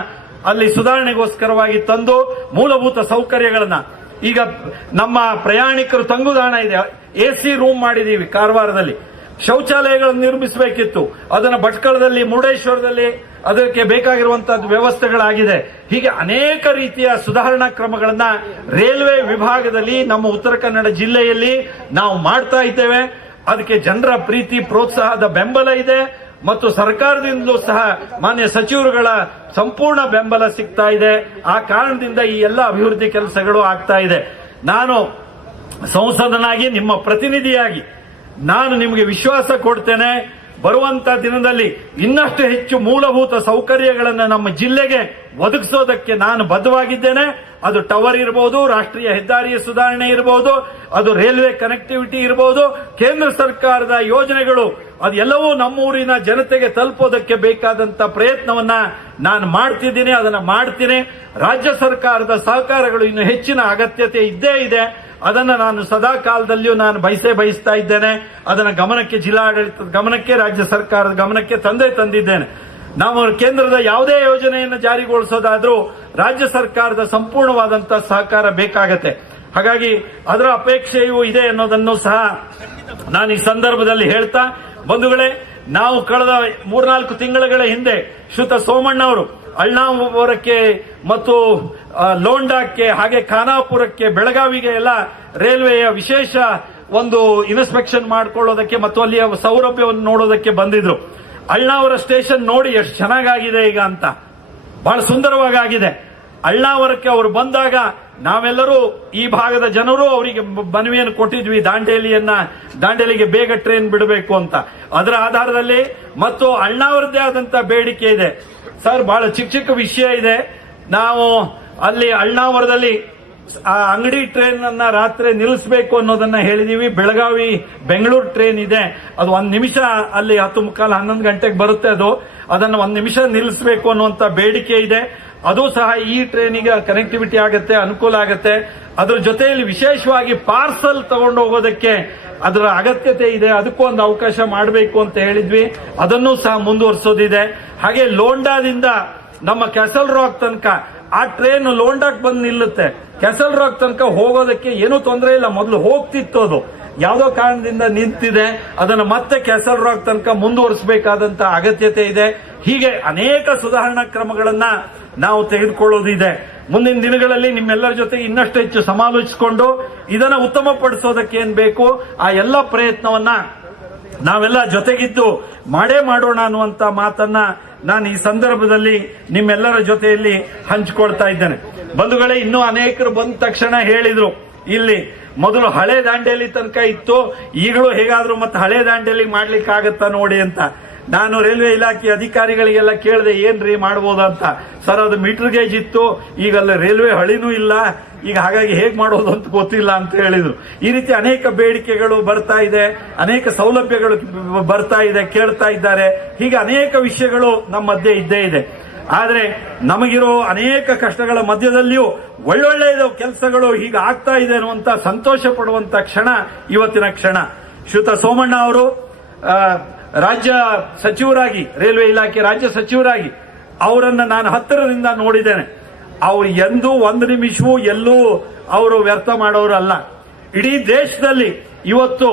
ಅಲ್ಲಿ ಸುಧಾರಣೆಗೋಸ್ಕರವಾಗಿ ತಂದು ಮೂಲಭೂತ ಸೌಕರ್ಯಗಳನ್ನ, ಈಗ ನಮ್ಮ ಪ್ರಯಾಣಿಕರು ತಂಗುದಾಣ ಇದೆ, AC ರೂಮ್ ಮಾಡಿದೀವಿ ಕಾರವಾರದಲ್ಲಿ, ಶೌಚಾಲಯಗಳನ್ನು ನಿರ್ಮಿಸಬೇಕಿತ್ತು, ಅದನ್ನ ಭಟ್ಕಳದಲ್ಲಿ, ಮುರುಡೇಶ್ವರದಲ್ಲಿ ಅದಕ್ಕೆ ಬೇಕಾಗಿರುವಂತಹ ವ್ಯವಸ್ಥೆಗಳಾಗಿದೆ. ಹೀಗೆ ಅನೇಕ ರೀತಿಯ ಸುಧಾರಣಾ ಕ್ರಮಗಳನ್ನ ರೈಲ್ವೆ ವಿಭಾಗದಲ್ಲಿ ನಮ್ಮ ಉತ್ತರ ಕನ್ನಡ ಜಿಲ್ಲೆಯಲ್ಲಿ ನಾವು ಮಾಡ್ತಾ ಇದ್ದೇವೆ. ಅದಕ್ಕೆ ಜನರ ಪ್ರೀತಿ, ಪ್ರೋತ್ಸಾಹದ ಬೆಂಬಲ ಇದೆ ಮತ್ತು ಸರ್ಕಾರದಿಂದಲೂ ಸಹ ಮಾನ್ಯ ಸಚಿವರುಗಳ ಸಂಪೂರ್ಣ ಬೆಂಬಲ ಸಿಗ್ತಾ ಇದೆ. ಆ ಕಾರಣದಿಂದ ಈ ಎಲ್ಲ ಅಭಿವೃದ್ಧಿ ಕೆಲಸಗಳು ಆಗ್ತಾ ಇದೆ. ನಾನು ಸಂಸದನಾಗಿ, ನಿಮ್ಮ ಪ್ರತಿನಿಧಿಯಾಗಿ ನಾನು ನಿಮಗೆ ವಿಶ್ವಾಸ ಕೊಡ್ತೇನೆ, ಬರುವಂತ ದಿನದಲ್ಲಿ ಇನ್ನಷ್ಟು ಹೆಚ್ಚು ಮೂಲಭೂತ ಸೌಕರ್ಯಗಳನ್ನು ನಮ್ಮ ಜಿಲ್ಲೆಗೆ ಒದಗಿಸೋದಕ್ಕೆ ನಾನು ಬದ್ಧವಾಗಿದ್ದೇನೆ. ಅದು ಟವರ್ ಇರಬಹುದು, ರಾಷ್ಟ್ರೀಯ ಹೆದ್ದಾರಿಯ ಸುಧಾರಣೆ ಇರಬಹುದು, ಅದು ರೈಲ್ವೆ ಕನೆಕ್ಟಿವಿಟಿ ಇರಬಹುದು, ಕೇಂದ್ರ ಸರ್ಕಾರದ ಯೋಜನೆಗಳು, ಅದೆಲ್ಲವೂ ನಮ್ಮೂರಿನ ಜನತೆಗೆ ತಲುಪೋದಕ್ಕೆ ಬೇಕಾದಂತ ಪ್ರಯತ್ನವನ್ನ ನಾನು ಮಾಡ್ತಿದ್ದೀನಿ, ಅದನ್ನ ಮಾಡ್ತೀನಿ. ರಾಜ್ಯ ಸರ್ಕಾರದ ಸಹಕಾರಗಳು ಇನ್ನು ಹೆಚ್ಚಿನ ಅಗತ್ಯತೆ ಇದ್ದೇ ಇದೆ. ಅದನ್ನ ನಾನು ಸದಾ ಕಾಲದಲ್ಲಿಯೂ ನಾನು ಬಯಸ್ತಾ ಇದ್ದೇನೆ. ಅದನ್ನ ಗಮನಕ್ಕೆ, ಜಿಲ್ಲಾಡಳಿತದ ಗಮನಕ್ಕೆ, ರಾಜ್ಯ ಸರ್ಕಾರದ ಗಮನಕ್ಕೆ ತಂದಿದ್ದೇನೆ. ನಾವು ಕೇಂದ್ರದ ಯಾವುದೇ ಯೋಜನೆಯನ್ನು ಜಾರಿಗೊಳಿಸೋದಾದ್ರೂ ರಾಜ್ಯ ಸರ್ಕಾರದ ಸಂಪೂರ್ಣವಾದಂತಹ ಸಹಕಾರ ಬೇಕಾಗತ್ತೆ. ಹಾಗಾಗಿ ಅದರ ಅಪೇಕ್ಷೆಯೂ ಇದೆ ಅನ್ನೋದನ್ನು ಸಹ ನಾನು ಈ ಸಂದರ್ಭದಲ್ಲಿ ಹೇಳ್ತಾ, ಬಂಧುಗಳೇ, ನಾವು ಕಳೆದ 3-4 ತಿಂಗಳ ಹಿಂದೆ ಶ್ರೀಯುತ ಸೋಮಣ್ಣ ಅವರು ಅಳ್ನಾವರಕ್ಕೆ ಮತ್ತು ಲೋಂಡಾಕ್ಕೆ, ಹಾಗೆ ಖಾನಾಪುರಕ್ಕೆ, ಬೆಳಗಾವಿಗೆ ಎಲ್ಲ ರೈಲ್ವೆಯ ವಿಶೇಷ ಒಂದು ಇನ್ಸ್ಪೆಕ್ಷನ್ ಮಾಡಿಕೊಳ್ಳೋದಕ್ಕೆ ಮತ್ತು ಅಲ್ಲಿಯ ಸೌಲಭ್ಯವನ್ನು ನೋಡೋದಕ್ಕೆ ಬಂದಿದ್ರು. ಅಳ್ನಾವರ ಸ್ಟೇಷನ್ ನೋಡಿ ಎಷ್ಟು ಚೆನ್ನಾಗಿದೆ ಈಗ ಅಂತ, ಬಹಳ ಸುಂದರವಾಗಿದೆ. ಅಳ್ನಾವರಕ್ಕೆ ಅವರು ಬಂದಾಗ ನಾವೆಲ್ಲರೂ ಈ ಭಾಗದ ಜನರು ಅವರಿಗೆ ಮನವಿಯನ್ನು ಕೊಟ್ಟಿದ್ವಿ, ದಾಂಡೇಲಿಗೆ ಬೇಗ ಟ್ರೈನ್ ಬಿಡಬೇಕು ಅಂತ. ಅದರ ಆಧಾರದಲ್ಲಿ ಮತ್ತು ಅಳ್ನಾವರದ್ದೇ ಆದಂತ ಬೇಡಿಕೆ ಇದೆ ಸರ್. ಬಹಳ ಚಿಕ್ಕ ವಿಷಯ ಇದೆ. ನಾವು ಅಲ್ಲಿ ಅಳ್ನಾವರದಲ್ಲಿ ಆ ಅಂಗಡಿ ಟ್ರೈನ್ ಅನ್ನ ರಾತ್ರಿ ನಿಲ್ಲಿಸಬೇಕು ಅನ್ನೋದನ್ನ ಹೇಳಿದೀವಿ. ಬೆಳಗಾವಿ ಬೆಂಗಳೂರು ಟ್ರೈನ್ ಇದೆ, ಅದು 1 ನಿಮಿಷ ಅಲ್ಲಿ 10:15-11 ಗಂಟೆಗೆ ಬರುತ್ತೆ. ಅದನ್ನು 1 ನಿಮಿಷ ನಿಲ್ಲಿಸಬೇಕು ಅನ್ನುವಂತ ಬೇಡಿಕೆ ಇದೆ. ಅದು ಸಹ ಈ ಟ್ರೈನಿಗೆ ಕನೆಕ್ಟಿವಿಟಿ ಆಗುತ್ತೆ, ಅನುಕೂಲ ಆಗುತ್ತೆ. ಅದ್ರ ಜೊತೆಯಲ್ಲಿ ವಿಶೇಷವಾಗಿ ಪಾರ್ಸಲ್ ತಗೊಂಡು ಹೋಗೋದಕ್ಕೆ ಅದರ ಅಗತ್ಯತೆ ಇದೆ, ಅದಕ್ಕೂ ಒಂದು ಅವಕಾಶ ಮಾಡಬೇಕು ಅಂತ ಹೇಳಿದ್ವಿ. ಅದನ್ನು ಸಹ ಮುಂದುವರಿಸೋದಿದೆ. ಹಾಗೆ ಲೋಂಡಾದಿಂದ ನಮ್ಮ ಕ್ಯಾಸಲ್ ರಾಕ್ ತನಕ ಆ ಟ್ರೈನ್ ಲೋಂಡಾಕ್ ಬಂದು ನಿಲ್ಲುತ್ತೆ. ಕ್ಯಾಸಲ್ ರಾಕ್ ತನಕ ಹೋಗೋದಕ್ಕೆ ಏನೂ ತೊಂದರೆ ಇಲ್ಲ, ಮೊದಲು ಹೋಗ್ತಿತ್ತು, ಅದು ಯಾವುದೋ ಕಾರಣದಿಂದ ನಿಂತಿದೆ. ಅದನ್ನು ಮತ್ತೆ ಕ್ಯಾಸಲ್ ರಾಕ್ ತನಕ ಮುಂದುವರಿಸಬೇಕಾದಂತ ಅಗತ್ಯತೆ ಇದೆ. ಹೀಗೆ ಅನೇಕ ಸುಧಾರಣಾ ಕ್ರಮಗಳನ್ನ ನಾವು ತೆಗೆದುಕೊಳ್ಳೋದಿದೆ. ಮುಂದಿನ ದಿನಗಳಲ್ಲಿ ನಿಮ್ಮೆಲ್ಲರ ಜೊತೆಗೆ ಇನ್ನಷ್ಟು ಹೆಚ್ಚು ಸಮಾಲೋಚಿಸಿಕೊಂಡು ಇದನ್ನ ಉತ್ತಮಪಡಿಸೋದಕ್ಕೆ ಏನ್ ಬೇಕು ಆ ಎಲ್ಲ ಪ್ರಯತ್ನವನ್ನ ನಾವೆಲ್ಲ ಜೊತೆಗಿದ್ದು ಮಾಡೇ ಮಾಡೋಣ ಅನ್ನುವಂತ ಮಾತನ್ನ ನಾನು ಈ ಸಂದರ್ಭದಲ್ಲಿ ನಿಮ್ಮೆಲ್ಲರ ಜೊತೆಯಲ್ಲಿ ಹಂಚಿಕೊಳ್ತಾ ಇದ್ದೇನೆ. ಬಂಧುಗಳೇ, ಇನ್ನೂ ಅನೇಕರು ಬಂದ ತಕ್ಷಣ ಹೇಳಿದ್ರು, ಇಲ್ಲಿ ಮೊದಲು ಹಳೆ ದಾಂಡೇಲಿ ತನಕ ಇತ್ತು, ಈಗಲೂ ಹೇಗಾದ್ರೂ ಮತ್ತೆ ಹಳೆ ದಾಂಡೇಲಿ ಮಾಡ್ಲಿಕ್ಕೆ ಆಗತ್ತಾ ನೋಡಿ ಅಂತ. ನಾನು ರೈಲ್ವೆ ಇಲಾಖೆ ಅಧಿಕಾರಿಗಳಿಗೆಲ್ಲ ಕೇಳಿದೆ, ಏನ್ರಿ ಮಾಡ್ಬೋದಂತ. ಸರ್, ಅದು ಮೀಟರ್ ಗೇಜ್ ಇತ್ತು, ಈಗ ಅಲ್ಲಿ ರೈಲ್ವೆ ಹಳಿನೂ ಇಲ್ಲ, ಈಗ ಹಾಗಾಗಿ ಹೇಗ್ ಮಾಡೋದು ಅಂತ ಗೊತ್ತಿಲ್ಲ ಅಂತ ಹೇಳಿದ್ರು. ಈ ರೀತಿ ಅನೇಕ ಬೇಡಿಕೆಗಳು ಬರ್ತಾ ಇದೆ, ಅನೇಕ ಸೌಲಭ್ಯಗಳು ಬರ್ತಾ ಇದೆ, ಕೇಳ್ತಾ ಇದ್ದಾರೆ. ಹೀಗೆ ಅನೇಕ ವಿಷಯಗಳು ನಮ್ಮ ಮಧ್ಯೆ ಇದ್ದೇ ಇದೆ. ಆದ್ರೆ ನಮಗಿರೋ ಅನೇಕ ಕಷ್ಟಗಳ ಮಧ್ಯದಲ್ಲಿಯೂ ಒಳ್ಳೊಳ್ಳೆ ಕೆಲಸಗಳು ಹೀಗೆ ಆಗ್ತಾ ಇದೆ ಅನ್ನುವಂತ ಸಂತೋಷ ಪಡುವಂತ ಕ್ಷಣ ಇವತ್ತಿನ ಕ್ಷಣ. ಶ್ರೀಯುತ ಸೋಮಣ್ಣ ಅವರು ರಾಜ್ಯ ಸಚಿವರಾಗಿ, ರೈಲ್ವೆ ಇಲಾಖೆ ರಾಜ್ಯ ಸಚಿವರಾಗಿ ಅವರನ್ನ ನಾನು ಹತ್ತಿರದಿಂದ ನೋಡಿದ್ದೇನೆ. ಅವ್ರು ಎಂದೂ ಒಂದು ನಿಮಿಷವೂ ಎಲ್ಲೂ ಅವರು ವ್ಯರ್ಥ ಮಾಡೋರಲ್ಲ. ಇಡೀ ದೇಶದಲ್ಲಿ ಇವತ್ತು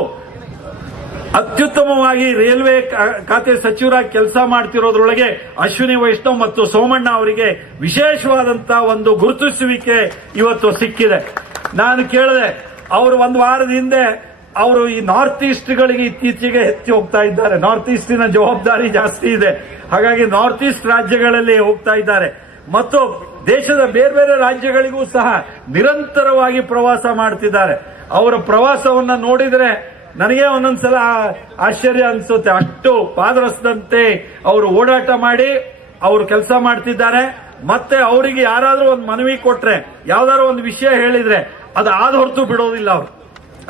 ಅತ್ಯುತ್ತಮವಾಗಿ ರೈಲ್ವೆ ಖಾತೆ ಸಚಿವರಾಗಿ ಕೆಲಸ ಮಾಡ್ತಿರೋದ್ರೊಳಗೆ ಅಶ್ವಿನಿ ವೈಷ್ಣವ್ ಮತ್ತು ಸೋಮಣ್ಣ ಅವರಿಗೆ ವಿಶೇಷವಾದಂತಹ ಒಂದು ಗುರುತಿಸುವಿಕೆ ಇವತ್ತು ಸಿಕ್ಕಿದೆ. ನಾನು ಕೇಳಿದೆ, ಅವರು ಒಂದು ವಾರದ ಹಿಂದೆ ಅವರು ಈ ನಾರ್ತ್ ಈಸ್ಟ್ಗಳಿಗೆ ಇತ್ತೀಚೆಗೆ ಹೆಚ್ಚು ಹೋಗ್ತಾ ಇದ್ದಾರೆ. ನಾರ್ತ್ ಈಸ್ಟಿನ ಜವಾಬ್ದಾರಿ ಜಾಸ್ತಿ ಇದೆ, ಹಾಗಾಗಿ ನಾರ್ತ್ ಈಸ್ಟ್ ರಾಜ್ಯಗಳಲ್ಲಿ ಹೋಗ್ತಾ ಇದ್ದಾರೆ ಮತ್ತು ದೇಶದ ಬೇರೆ ಬೇರೆ ರಾಜ್ಯಗಳಿಗೂ ಸಹ ನಿರಂತರವಾಗಿ ಪ್ರವಾಸ ಮಾಡ್ತಿದ್ದಾರೆ. ಅವರ ಪ್ರವಾಸವನ್ನ ನೋಡಿದ್ರೆ ನನಗೆ ಒಂದೊಂದ್ಸಲ ಆಶ್ಚರ್ಯ ಅನ್ಸುತ್ತೆ. ಅಷ್ಟು ಪಾದರಸದಂತೆ ಅವರು ಓಡಾಟ ಮಾಡಿ ಅವರು ಕೆಲಸ ಮಾಡ್ತಿದ್ದಾರೆ. ಮತ್ತೆ ಅವರಿಗೆ ಯಾರಾದ್ರೂ ಒಂದು ಮನವಿ ಕೊಟ್ರೆ, ಯಾವ್ದಾದ್ರು ಒಂದು ವಿಷಯ ಹೇಳಿದ್ರೆ ಅದು ಆದ ಹೊರತು ಬಿಡೋದಿಲ್ಲ. ಅವರು